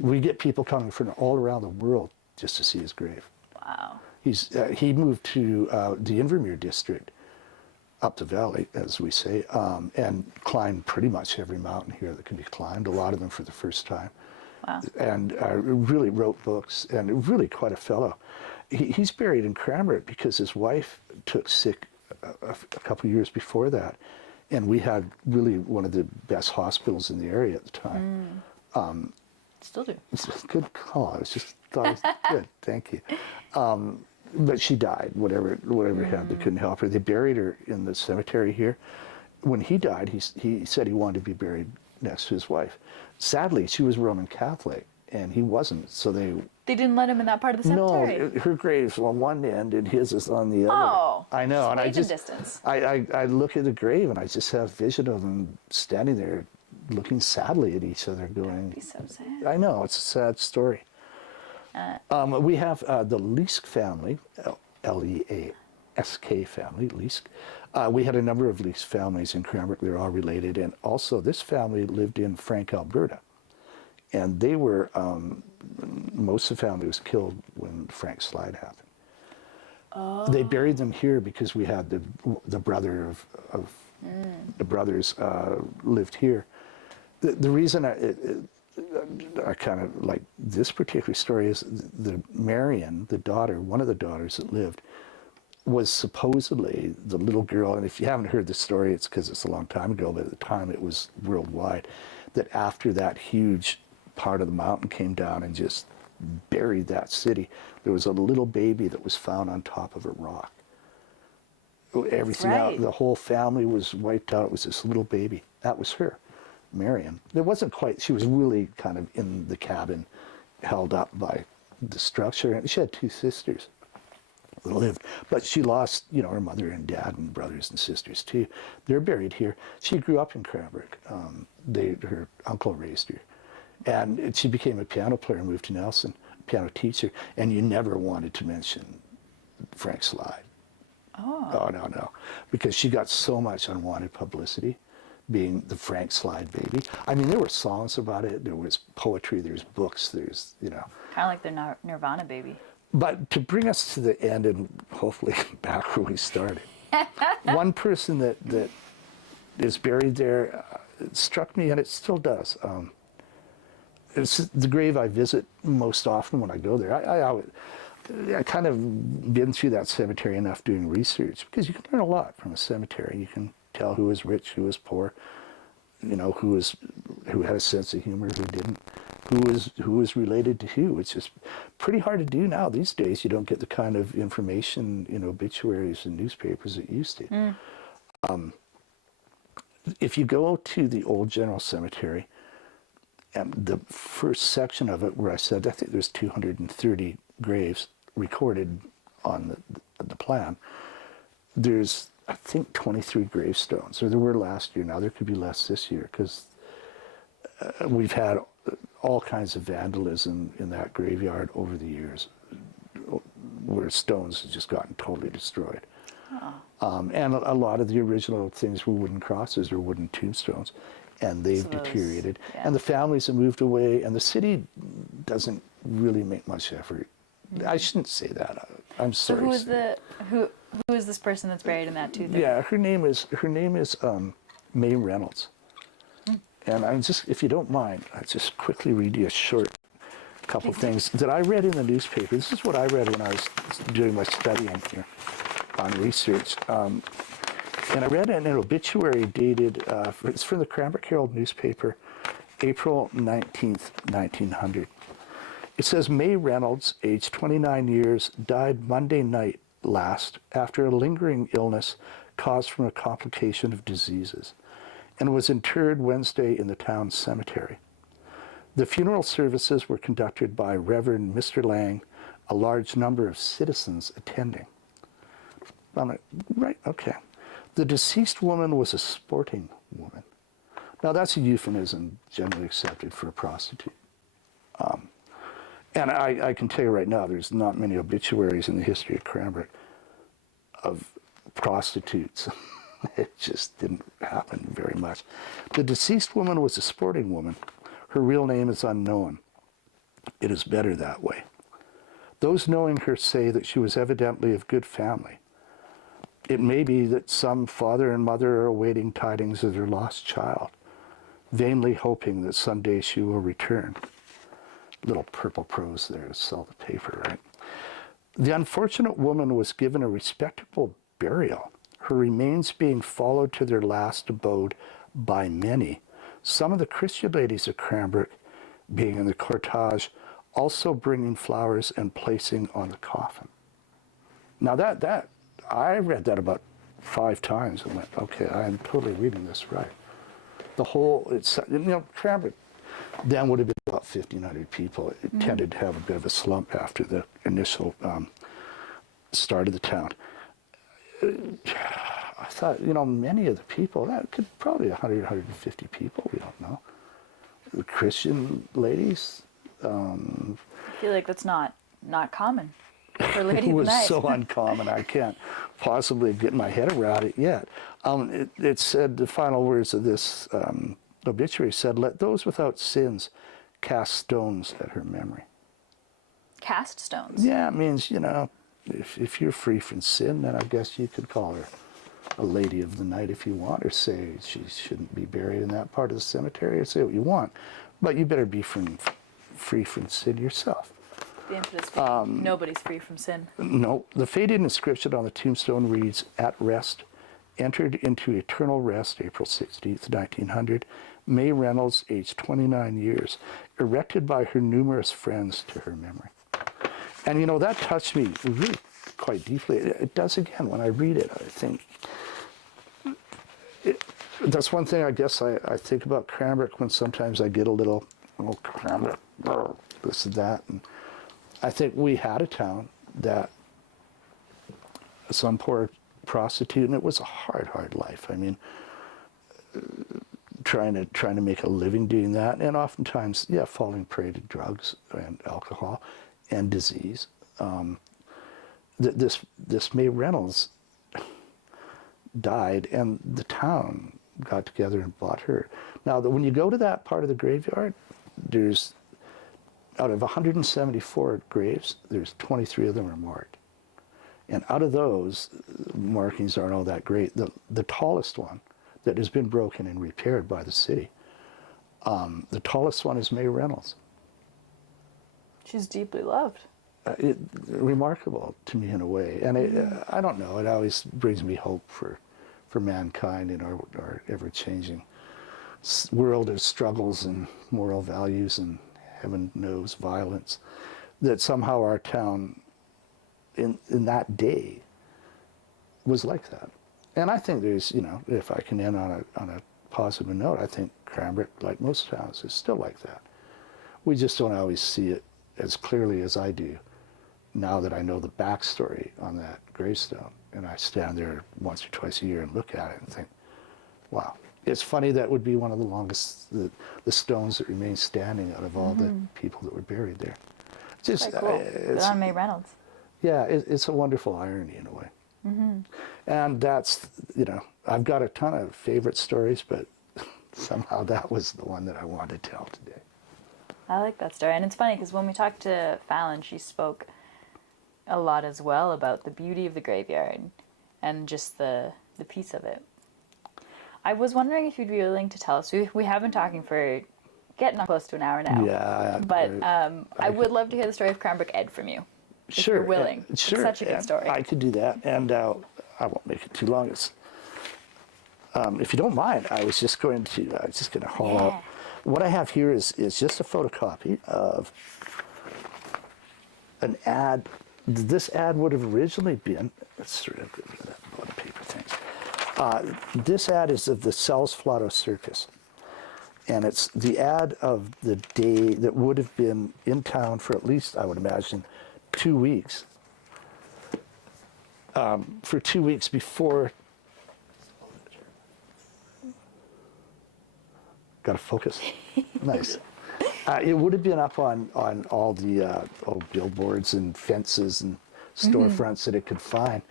We get people coming from all around the world just to see his grave. Wow. He moved to the Invermere district, up the valley, as we say, and climbed pretty much every mountain here that can be climbed, a lot of them for the first time. Wow. And really wrote books, and really quite a fellow. He's buried in Cranbrook because his wife took sick a couple of years before that, and we had really one of the best hospitals in the area at the time. Still do. It's a good call. I was just thought it was good. Thank you. But she died, whatever happened, they couldn't help her. They buried her in the cemetery here. When he died, he said he wanted to be buried next to his wife. Sadly, she was Roman Catholic, and he wasn't, so they didn't let him in that part of the cemetery? No, her grave's on one end, and his is on the other. Oh, I know, and I just, distance. I look at the grave, and I just have vision of them standing there looking sadly at each other going, That'd be so sad. I know, it's a sad story. We have the Leask family, L-E-A-S-K family, Leask. We had a number of Leask families in Cranbrook. They're all related. And also this family lived in Frank, Alberta. And they were, most of the family was killed when Frank Slide happened. They buried them here because we had the brother of the brothers lived here. The reason I kind of like this particular story is the Marion, the daughter, one of the daughters that lived, was supposedly the little girl, and if you haven't heard the story, it's because it's a long time ago, but at the time it was worldwide, that after that huge part of the mountain came down and just buried that city, there was a little baby that was found on top of a rock. Everything out, the whole family was wiped out. It was this little baby. That was her, Marion. It wasn't quite, she was really kind of in the cabin, held up by the structure. And she had two sisters that lived, but she lost, you know, her mother and dad and brothers and sisters too. They're buried here. She grew up in Cranbrook. Her uncle raised her. And she became a piano player and moved to Nelson, piano teacher. And you never wanted to mention Frank Slide. Oh, no. Because she got so much unwanted publicity being the Frank Slide baby. I mean, there were songs about it. There was poetry. There's books. There's, you know. Kind of like the Nirvana baby. But to bring us to the end and hopefully back where we started, one person that is buried there it struck me, and it still does. It's the grave I visit most often when I go there. I kind of been through that cemetery enough doing research, because you can learn a lot from a cemetery. You can tell who was rich, who was poor, you know, who had a sense of humor, who didn't, who was related to who. It's just pretty hard to do now. These days, you don't get the kind of information in obituaries and newspapers that you used to. If you go to the old General Cemetery, and the first section of it where I said, I think there's 230 graves recorded on the plan, there's, I think, 23 gravestones, or there were last year. Now there could be less this year, because we've had all kinds of vandalism in that graveyard over the years, where stones have just gotten totally destroyed. And a lot of the original things were wooden crosses or wooden tombstones, and they've deteriorated. Yeah. And the families have moved away, and the city doesn't really make much effort. I shouldn't say that. I'm sorry. So who is this person that's buried in that too? Yeah, her name is May Reynolds. And I'm just, if you don't mind, I'll just quickly read you a short couple things that I read in the newspaper. This is what I read when I was doing my studying here on research. And I read an obituary dated, it's from the Cranbrook Herald newspaper, April 19th, 1900. It says, May Reynolds, age 29 years, died Monday night last after a lingering illness caused from a complication of diseases, and was interred Wednesday in the town cemetery. The funeral services were conducted by Reverend Mr. Lang, a large number of citizens attending. I'm like, right, okay. The deceased woman was a sporting woman. Now that's a euphemism generally accepted for a prostitute. And I can tell you right now, there's not many obituaries in the history of Cranbrook of prostitutes. It just didn't happen very much. The deceased woman was a sporting woman. Her real name is unknown. It is better that way. Those knowing her say that she was evidently of good family. It may be that some father and mother are awaiting tidings of their lost child, vainly hoping that someday she will return. Little purple prose there to sell the paper, right? The unfortunate woman was given a respectable burial, her remains being followed to their last abode by many, some of the Christian ladies of Cranbrook being in the cortege, also bringing flowers and placing on the coffin. Now that I read that about 5 times and went, okay, I'm totally reading this right. The whole, Cranbrook then would have been about 1,500 people. It tended to have a bit of a slump after the initial start of the town. I thought, many of the people, that could probably 100, 150 people, we don't know. The Christian ladies. I feel like that's not common for Lady It of the was Night. so uncommon, I can't possibly get my head around it yet. It said, the final words of this obituary said, let those without sins cast stones at her memory. Cast stones? Yeah, it means, if you're free from sin, then I guess you could call her a lady of the night if you want, or say she shouldn't be buried in that part of the cemetery, or say what you want. But you better be free from sin yourself. The impetus being nobody's free from sin. No, the faded inscription on the tombstone reads, "At rest, entered into eternal rest, April 16th, 1900, May Reynolds, aged 29 years, erected by her numerous friends to her memory." And that touched me really quite deeply. It does again when I read it. I think that's one thing I guess I think about Cranbrook when sometimes I get a little, Cranbrook, this and that. And I think we had a town that some poor prostitute, and it was a hard life. I mean, trying to make a living doing that, and oftentimes, falling prey to drugs and alcohol and disease. This May Reynolds died, and the town got together and bought her. Now, when you go to that part of the graveyard, there's, out of 174 graves, there's 23 of them are marked. And out of those, markings aren't all that great. The tallest one that has been broken and repaired by the city, the tallest one is May Reynolds. She's deeply loved. Remarkable to me in a way. And I don't know, it always brings me hope for mankind in our ever-changing world of struggles and moral values and heaven knows violence, that somehow our town in that day was like that. And I think there's, if I can end on a positive note, I think Cranbrook, like most towns, is still like that. We just don't always see it as clearly as I do now that I know the backstory on that gravestone. And I stand there once or twice a year and look at it and think, wow. It's funny that would be one of the longest, the stones that remain standing out of all the people that were buried there. Just, quite cool. It's on May Reynolds. Yeah, it's a wonderful irony in a way. And that's, I've got a ton of favorite stories, but somehow that was the one that I wanted to tell today. I like that story. And it's funny because when we talked to Fallon, she spoke a lot as well about the beauty of the graveyard and just the peace of it. I was wondering if you'd be willing to tell us. We have been talking for getting close to an hour now. Yeah. But I would love to hear the story of Cranbrook Ed from you. If Sure. you're willing. Sure. It's such a good story. I could do that. And I won't make it too long. If you don't mind, I was just going to haul out. What I have here is just a photocopy of an ad. This ad would have originally been, let's sort of get rid of that bottom paper thing. This ad is of the Salzflotto Circus. And it's the ad of the day that would have been in town for at least, I would imagine, 2 weeks. For 2 weeks before. Got to focus. Nice. It would have been up on all the billboards and fences and storefronts that it could find.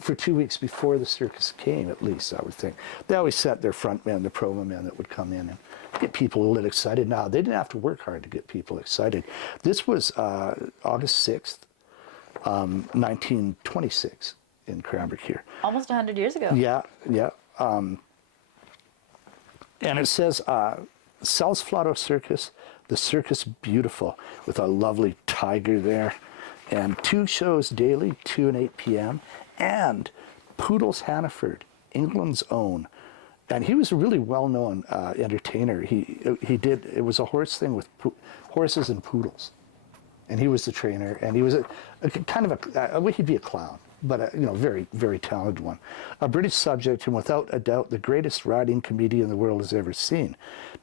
For 2 weeks before the circus came, at least, I would think. They always sent their front men, the promo men that would come in and get people a little excited. Now, they didn't have to work hard to get people excited. This was August 6th, 1926 in Cranbrook here. Almost 100 years ago. Yeah. And it says, Salzflotto Circus, the circus beautiful, with a lovely tiger there. And 2 shows daily, 2 and 8 p.m. And Poodles Hannaford, England's own. And he was a really well-known entertainer. He did, it was a horse thing with horses and poodles. And he was the trainer. And he was a kind of he'd be a clown, but a very, very talented one. A British subject, and without a doubt, the greatest riding comedian the world has ever seen.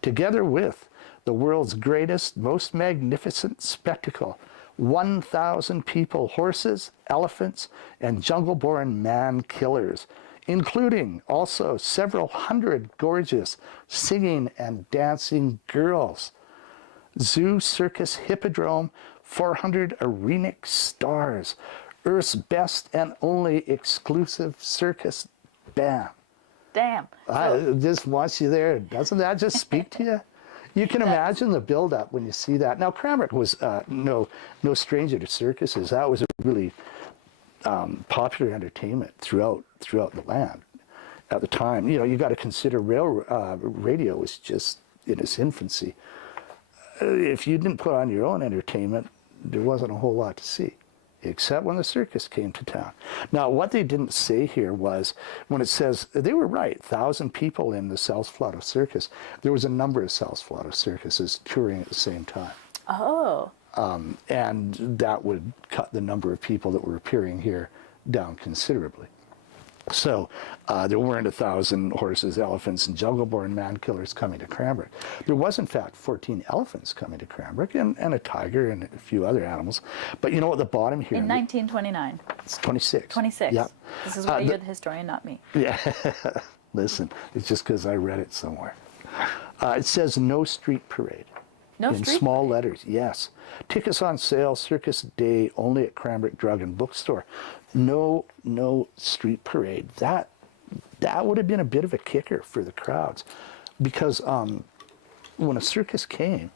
Together with the world's greatest, most magnificent spectacle, 1,000 people, horses, elephants, and jungle-born man-killers, including also several hundred gorgeous singing and dancing girls. Zoo, circus, hippodrome, 400 arenic stars, Earth's best and only exclusive circus band. Damn. I just want you there. Doesn't that just speak to you? You can imagine the build-up when you see that. Now, Cranbrook was no stranger to circuses. That was a really popular entertainment throughout the land at the time. You know, you got to consider radio was just in its infancy. If you didn't put on your own entertainment, there wasn't a whole lot to see, except when the circus came to town. Now, what they didn't say here was, when it says, they were right, 1,000 people in the South Florida Circus, there was a number of South Florida circuses touring at the same time. Oh. And that would cut the number of people that were appearing here down considerably. So there weren't 1,000 horses, elephants, and jungle-born man-killers coming to Cranbrook. There was, in fact, 14 elephants coming to Cranbrook, and a tiger and a few other animals. But you know, at the bottom here... In 1929. It's 26. 26. Yeah. This is why you're the historian, not me. Yeah. Listen, it's just because I read it somewhere. It says no street parade. No in street small parade? letters, yes. Tickets on sale, circus day, only at Cranbrook Drug and Bookstore. No street parade. That would have been a bit of a kicker for the crowds, because when a circus came,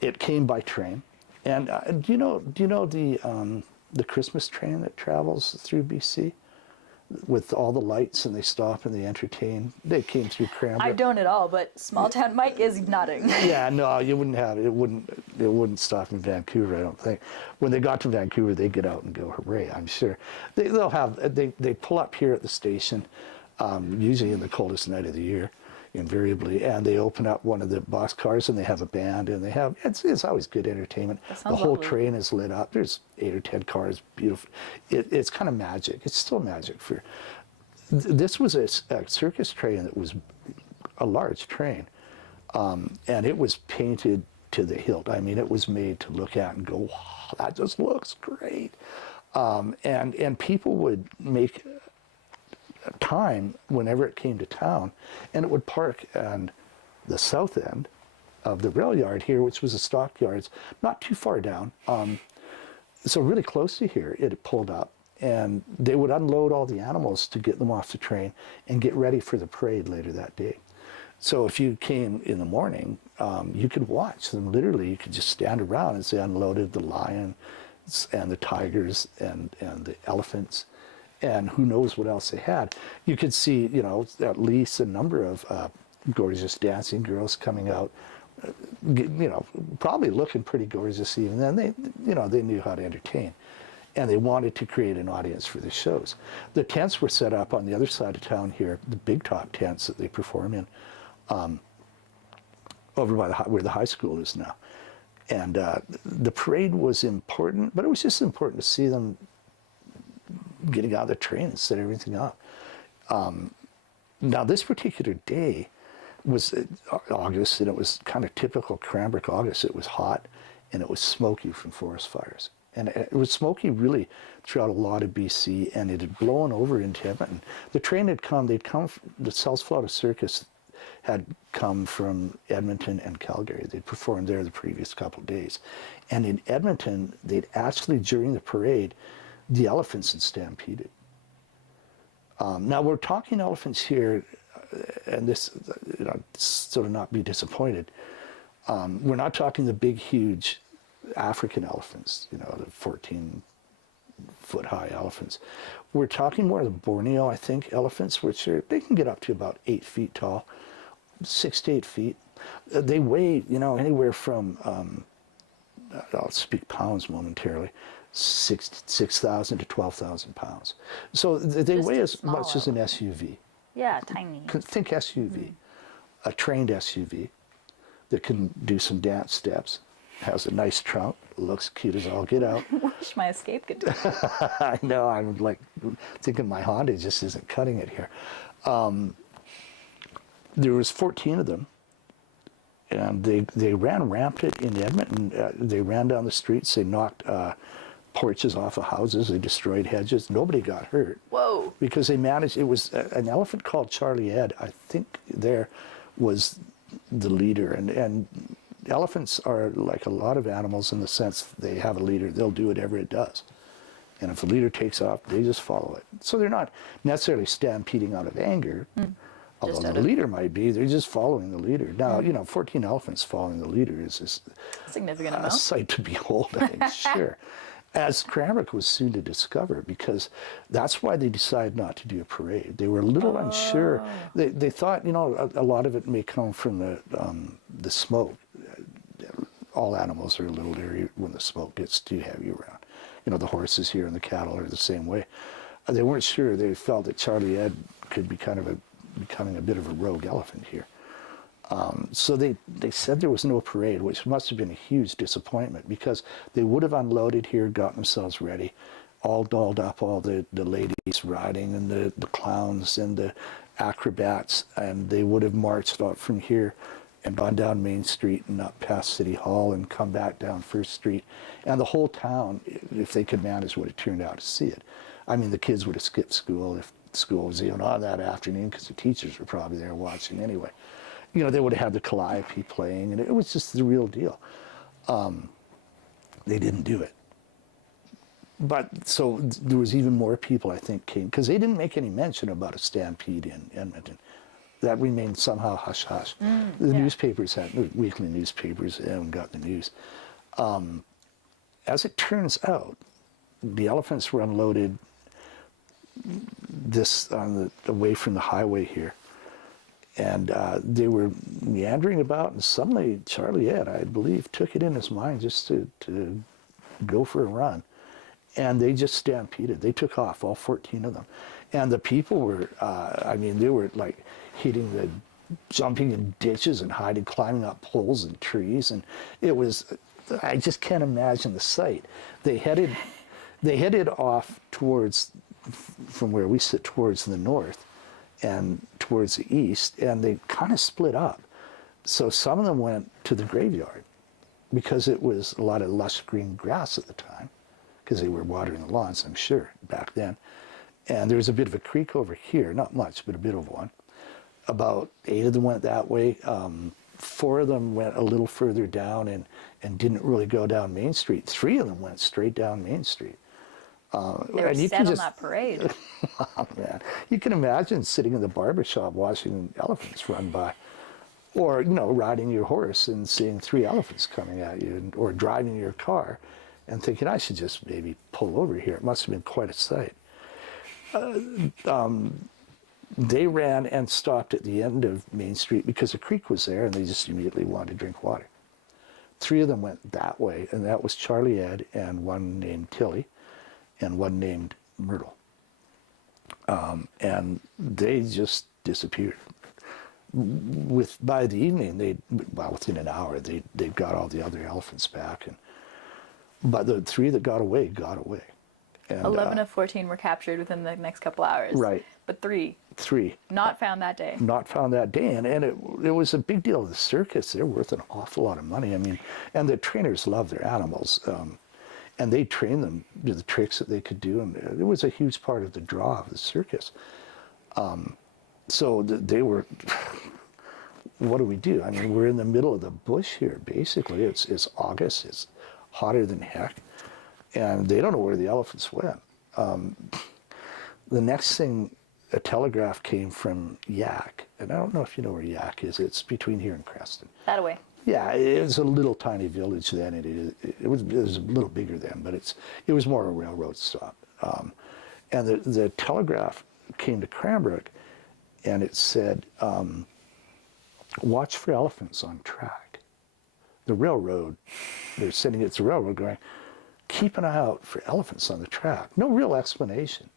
it came by train. And do you know the Christmas train that travels through BC? With all the lights, and they stop and they entertain. They came through Cranbrook. I don't at all, but small town Mike is nodding. Yeah, no, you wouldn't have it. It wouldn't stop in Vancouver, I don't think. When they got to Vancouver, they get out and go hooray, I'm sure. They pull up here at the station, usually in the coldest night of the year, invariably, and they open up one of the boxcars and they have a band, and they have, it's always good entertainment. The whole train is lit up. There's 8 or 10 cars, beautiful. It's kind of magic. It's still magic. This was a circus train that was a large train, and it was painted to the hilt. I mean, it was made to look at and go, wow, that just looks great. And people would make time whenever it came to town, and it would park on the south end of the rail yard here, which was the stockyards, not too far down. So really close to here, it pulled up, and they would unload all the animals to get them off the train and get ready for the parade later that day. So if you came in the morning, you could watch them. Literally, you could just stand around as they unloaded the lions and the tigers and the elephants, and who knows what else they had. You could see, you know, at least a number of gorgeous dancing girls coming out, you know, probably looking pretty gorgeous even then. They knew how to entertain, and they wanted to create an audience for the shows. The tents were set up on the other side of town here, the big top tents that they perform in, over by where the high school is now. And the parade was important, but it was just important to see them getting out of the train and set everything up. Now, this particular day was August, and it was kind of typical Cranbrook August. It was hot, and it was smoky from forest fires. And it was smoky really throughout a lot of BC, and it had blown over into Edmonton. The train had come, the South Florida Circus had come from Edmonton and Calgary. They'd performed there the previous couple of days. And in Edmonton, they'd actually, during the parade, the elephants had stampeded. Now, we're talking elephants here, and this, sort of not be disappointed. We're not talking the big, huge African elephants, the 14-foot-high elephants. We're talking more of the Borneo, I think, elephants, which they can get up to about 8 feet tall, 6 to 8 feet. They weigh, anywhere from, I'll speak pounds momentarily, 6,000 to 12,000 pounds. So they Just weigh a as small much as an SUV. Yeah, tiny. Think SUV, a trained SUV that can do some dance steps, has a nice trunk, looks cute as all get out. Wish my Escape could do that. I know, I'm like thinking my Honda just isn't cutting it here. There was 14 of them, and they ran rampant in Edmonton. They ran down the streets, they knocked porches off of houses, they destroyed hedges. Nobody got hurt. Whoa. Because they managed, it was an elephant called Charlie Ed, I think there was the leader. And elephants are like a lot of animals in the sense they have a leader. They'll do whatever it does. And if the leader takes off, they just follow it. So they're not necessarily stampeding out of anger, Just Although the leader might be, they're just following the leader. Now, 14 elephants following the leader is significant a amount. sight to behold, I think, sure. As Cranbrook was soon to discover, because that's why they decided not to do a parade. They were a little unsure. They thought, a lot of it may come from the smoke. All animals are a little leery when the smoke gets too heavy around. The horses here and the cattle are the same way. They weren't sure. They felt that Charlie Ed could be becoming a bit of a rogue elephant here. So they said there was no parade, which must have been a huge disappointment, because they would have unloaded here, got themselves ready, all dolled up, all the ladies riding, and the clowns and the acrobats, and they would have marched out from here and gone down Main Street and up past City Hall and come back down First Street. And the whole town, if they could manage, would have turned out to see it. I mean, the kids would have skipped school if school was even on that afternoon, because the teachers were probably there watching anyway. They would have had the calliope playing, and it was just the real deal. They didn't do it. But so there was even more people, I think, came, because they didn't make any mention about a stampede in Edmonton. That remained somehow hush-hush. The newspapers the weekly newspapers haven't got the news. As it turns out, the elephants were unloaded away from the highway here. And they were meandering about, and suddenly Charlie Ed, I believe, took it in his mind just to go for a run. And they just stampeded. They took off, all 14 of them. And the people were, they were like jumping in ditches and hiding, climbing up poles and trees. And it was, I just can't imagine the sight. They headed off from where we sit, towards the north and towards the east, and they kind of split up. So some of them went to the graveyard, because it was a lot of lush green grass at the time, because they were watering the lawns, I'm sure, back then. And there was a bit of a creek over here, not much, but a bit of one. About 8 of them went that way. 4 of them went a little further down and didn't really go down Main Street. 3 of them went straight down Main Street. They were set on that parade. Oh, man. You can imagine sitting in the barber shop watching elephants run by. Or, riding your horse and seeing 3 elephants coming at you, or driving your car and thinking, I should just maybe pull over here. It must have been quite a sight. They ran and stopped at the end of Main Street because a creek was there, and they just immediately wanted to drink water. 3 of them went that way, and that was Charlie Ed, and one named Tilly, and one named Myrtle. And they just disappeared. By the evening, within an hour, they got all the other elephants back. But the 3 that got away, got away. And, 11 of 14 were captured within the next couple hours. Right. But 3. 3. Not found that day. Not found that day. And it was a big deal. The circus, they're worth an awful lot of money. I mean, and the trainers love their animals. And they trained them to the tricks that they could do. And it was a huge part of the draw of the circus. So they were, what do we do? I mean, we're in the middle of the bush here, basically. It's August. It's hotter than heck. And they don't know where the elephants went. The next thing, a telegraph came from Yak. And I don't know if you know where Yak is. It's between here and Creston. That away. Yeah, it was a little tiny village then. It was a little bigger then, but it was more a railroad stop. And the telegraph came to Cranbrook, and it said, watch for elephants on track. The railroad, they're sending it to the railroad going, keep an eye out for elephants on the track. No real explanation.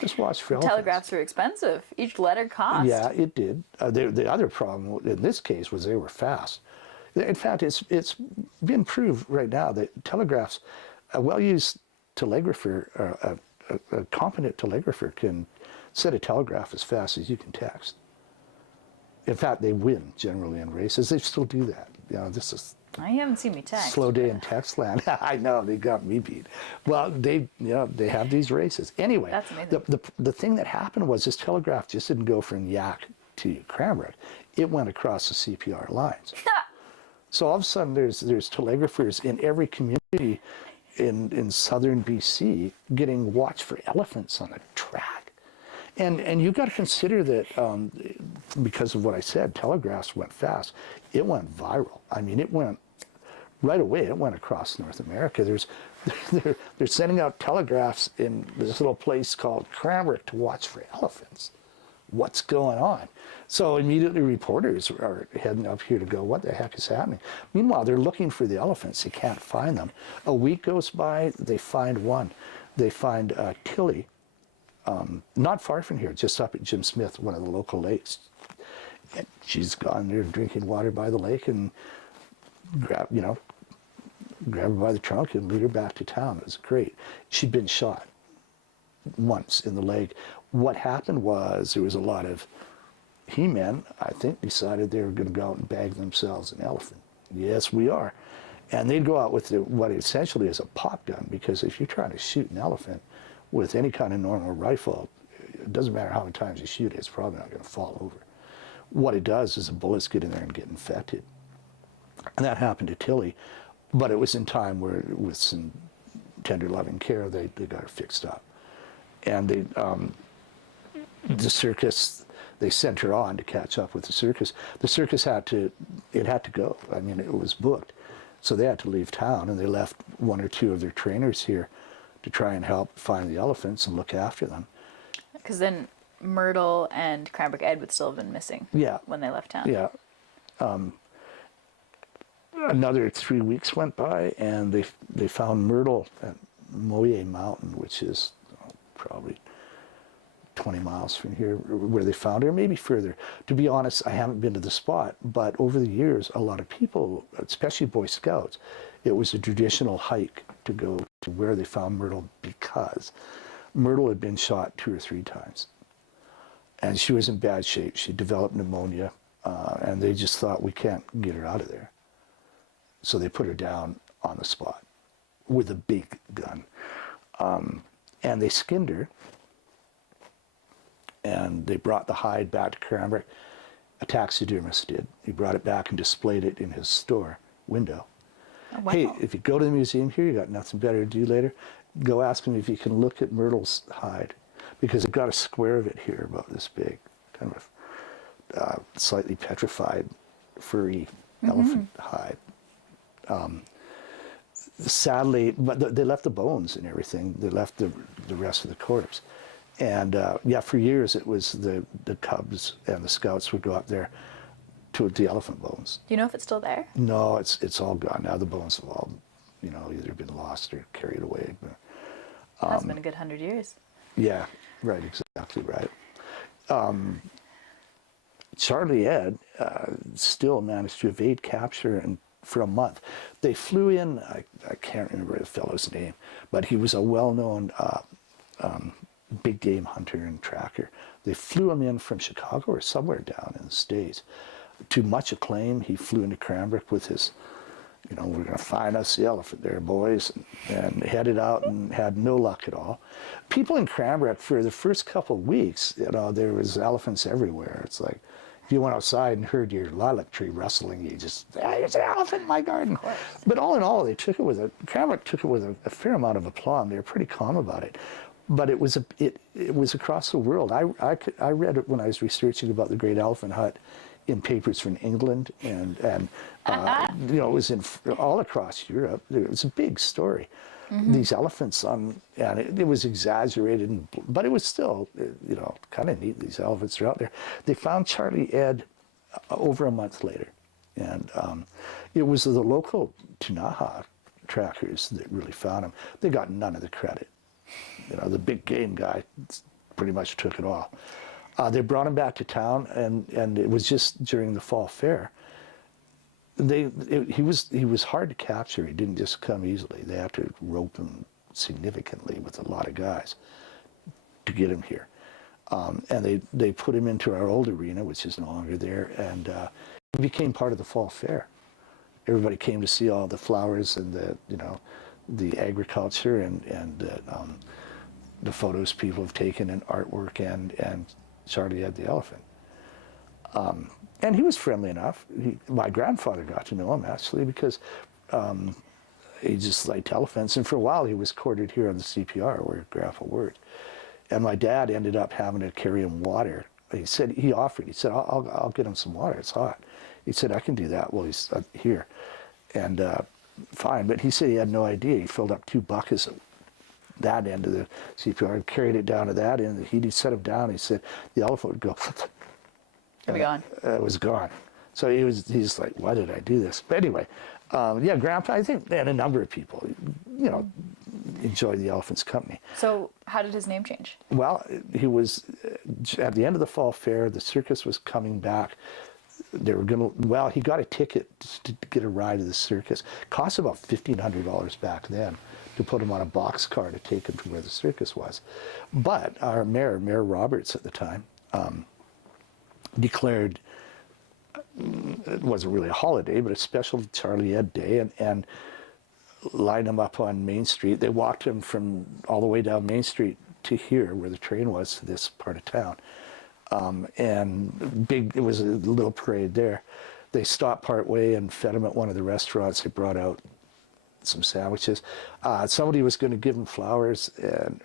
Just watch for elephants. Telegraphs were expensive. Each letter cost. Yeah, it did. The other problem in this case was they were fast. In fact, it's been proved right now that telegraphs, a well-used telegrapher, a competent telegrapher can set a telegraph as fast as you can text. In fact, they win generally in races. They still do that. This is I haven't seen me text. slow day in text land. I know, they got me beat. Well, they have these races. Anyway, that's amazing. The thing that happened was this telegraph just didn't go from Yak to Cranbrook. It went across the CPR lines. So all of a sudden, there's telegraphers in every community in southern BC getting watch for elephants on the track. And you've got to consider that because of what I said, telegraphs went fast. It went viral. I mean, it went right away. It went across North America. They're sending out telegraphs in this little place called Cranbrook to watch for elephants. What's going on? So immediately reporters are heading up here to go, what the heck is happening? Meanwhile, they're looking for the elephants. They can't find them. A week goes by, they find one. They find Tilly, not far from here, just up at Jim Smith, one of the local lakes. And she's gone there drinking water by the lake and grab her by the trunk and lead her back to town. It was great. She'd been shot once in the leg. What happened was there was a lot of he-men, I think, decided they were going to go out and bag themselves an elephant. Yes, we are. And they'd go out with what essentially is a pop gun, because if you're trying to shoot an elephant with any kind of normal rifle, it doesn't matter how many times you shoot it, it's probably not going to fall over. What it does is the bullets get in there and get infected. And that happened to Tilly, but it was in time where, with some tender, loving care, they got her fixed up. And the circus, they sent her on to catch up with the circus. The circus had to go. I mean, it was booked. So they had to leave town, and they left one or two of their trainers here to try and help find the elephants and look after them. Because then Myrtle and Cranbrook Ed would still have been missing. Yeah. When they left town. Yeah. Another 3 weeks went by, and they found Myrtle at Moye Mountain, which is probably 20 miles from here, where they found her, maybe further. To be honest, I haven't been to the spot, but over the years, a lot of people, especially Boy Scouts, it was a traditional hike to go to where they found Myrtle, because Myrtle had been shot 2 or 3 times. And she was in bad shape. She developed pneumonia, and they just thought, we can't get her out of there. So they put her down on the spot with a big gun. And they skinned her, and they brought the hide back to Cranbrook. A taxidermist did. He brought it back and displayed it in his store window. Oh, wow. Hey, if you go to the museum here, you got nothing better to do later, go ask him if you can look at Myrtle's hide, because they've got a square of it here about this big, kind of slightly petrified, furry elephant hide. Sadly, but they left the bones and everything. They left the rest of the corpse. And yeah, for years it was the Cubs and the Scouts would go up there to the elephant bones. Do you know if it's still there? No, it's all gone now. The bones have all, either been lost or carried away. But, That's been a good 100 years. yeah, right, exactly right. Charlie Ed still managed to evade capture, and for a month. They flew in, I can't remember the fellow's name, but he was a well-known big game hunter and tracker. They flew him in from Chicago or somewhere down in the States. To much acclaim, he flew into Cranbrook with his, we're going to find us the elephant there, boys, and headed out and had no luck at all. People in Cranbrook, for the first couple of weeks, there was elephants everywhere. It's like, if you went outside and heard your lilac tree rustling, you just, there's an elephant in my garden. But all in all, Cranbrook took it with a fair amount of aplomb. They were pretty calm about it. But it was across the world. I read it when I was researching about the Great Elephant Hunt in papers from England, and it was all across Europe. It was a big story. These elephants and it was exaggerated, but it was still, kind of neat. These elephants are out there. They found Charlie Ed over a month later, and it was the local Tunaha trackers that really found him. They got none of the credit. The big game guy pretty much took it all. They brought him back to town, and it was just during the fall fair. He was hard to capture. He didn't just come easily. They had to rope him significantly with a lot of guys to get him here. And they put him into our old arena, which is no longer there, and he became part of the fall fair. Everybody came to see all the flowers and the agriculture and the photos people have taken, and artwork, and Charlie Ed the elephant. And he was friendly enough. My grandfather got to know him, actually, because he just liked elephants. And for a while, he was quartered here on the CPR, where Grandpa worked. And my dad ended up having to carry him water. He said, he offered, he said, I'll get him some water, it's hot. He said, I can do that. Well, he's here. And fine, but he said he had no idea. He filled up 2 buckets at that end of the CPR and carried it down to that end. He'd set him down. He said the elephant would go, It'll be gone. It was gone. So he's like, why did I do this? But anyway, yeah, Grandpa, I think, and a number of people, you know, enjoy the elephant's company. So how did his name change? Well, he was, at the end of the fall fair, the circus was coming back. They were going to, well, he got a ticket to get a ride to the circus. Cost about $1,500 back then to put him on a boxcar to take him to where the circus was. But our mayor, Mayor Roberts at the time, declared, it wasn't really a holiday, but a special Charlie Ed Day, and lined him up on Main Street. They walked him from all the way down Main Street to here, where the train was, to this part of town. And it was a little parade there. They stopped part way and fed him at one of the restaurants. They brought out some sandwiches. Somebody was going to give him flowers,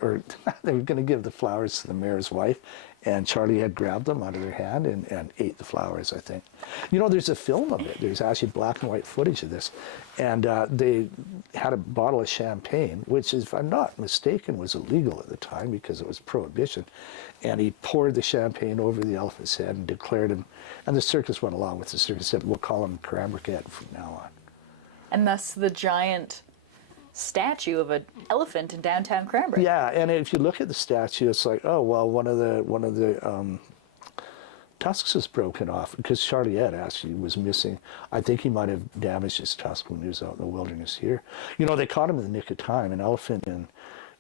or they were going to give the flowers to the mayor's wife, and Charlie had grabbed them out of their hand and ate the flowers, I think. You know, there's a film of it. There's actually black and white footage of this. And they had a bottle of champagne, which, if I'm not mistaken, was illegal at the time because it was prohibition. And he poured the champagne over the elephant's head and declared him, and the circus went along with the circus, said, we'll call him Cranbrook Ed from now on. And thus the giant statue of an elephant in downtown Cranbrook. Yeah, and if you look at the statue, it's like, oh well, one of the tusks is broken off because Charlie Ed actually was missing. I think he might have damaged his tusk when he was out in the wilderness here. You know, they caught him in the nick of time. An elephant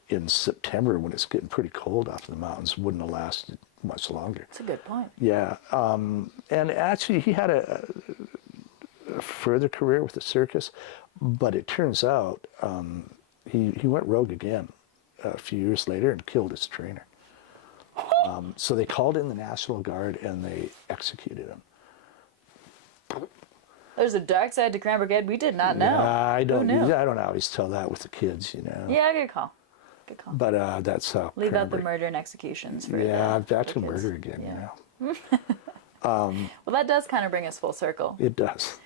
in September, when it's getting pretty cold up in the mountains, wouldn't have lasted much longer. That's a good point. Yeah, and actually he had a further career with the circus, but it turns out he went rogue again a few years later and killed his trainer. So they called in the National Guard and they executed him. There's a dark side to Cranbrook Ed we did not know. Yeah, I don't Who knew? always tell that with the kids, you know. Yeah, good call. Good call. But that's how. Leave out the Cranbrook- murder and executions. For Yeah, back the to kids. murder again, Yeah. you know. Well, that does kind of bring us full circle. It does.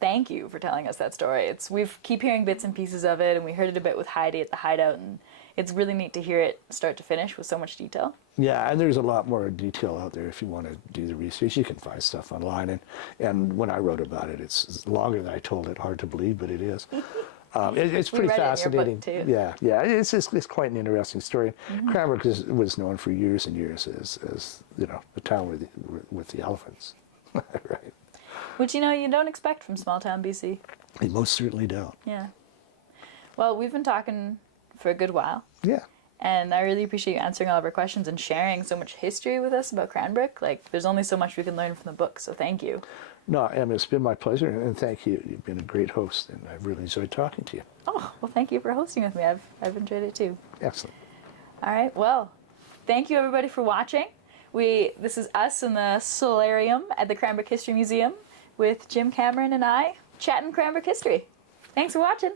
Thank you for telling us that story. We keep hearing bits and pieces of it, and we heard it a bit with Heidi at the Hideout, and it's really neat to hear it start to finish with so much detail. Yeah, and there's a lot more detail out there if you want to do the research. You can find stuff online, and when I wrote about it, it's longer than I told it. Hard to believe, but it is. It's pretty read it in your book, fascinating. too. Yeah, it's quite an interesting story. Cranbrook was known for years and years as you know, the town with the elephants, right? Which, you know, you don't expect from small town BC. They most certainly don't. Yeah. Well, we've been talking for a good while, Yeah. and I really appreciate you answering all of our questions and sharing so much history with us about Cranbrook. Like, there's only so much we can learn from the book, so thank you. No, Em, it's been my pleasure, and thank you. You've been a great host, and I've really enjoyed talking to you. Oh, well, thank you for hosting with me. I've enjoyed it too. Excellent. All right, well, thank you everybody for watching. This is us in the solarium at the Cranbrook History Museum with Jim Cameron and I chatting Cranbrook history. Thanks for watching.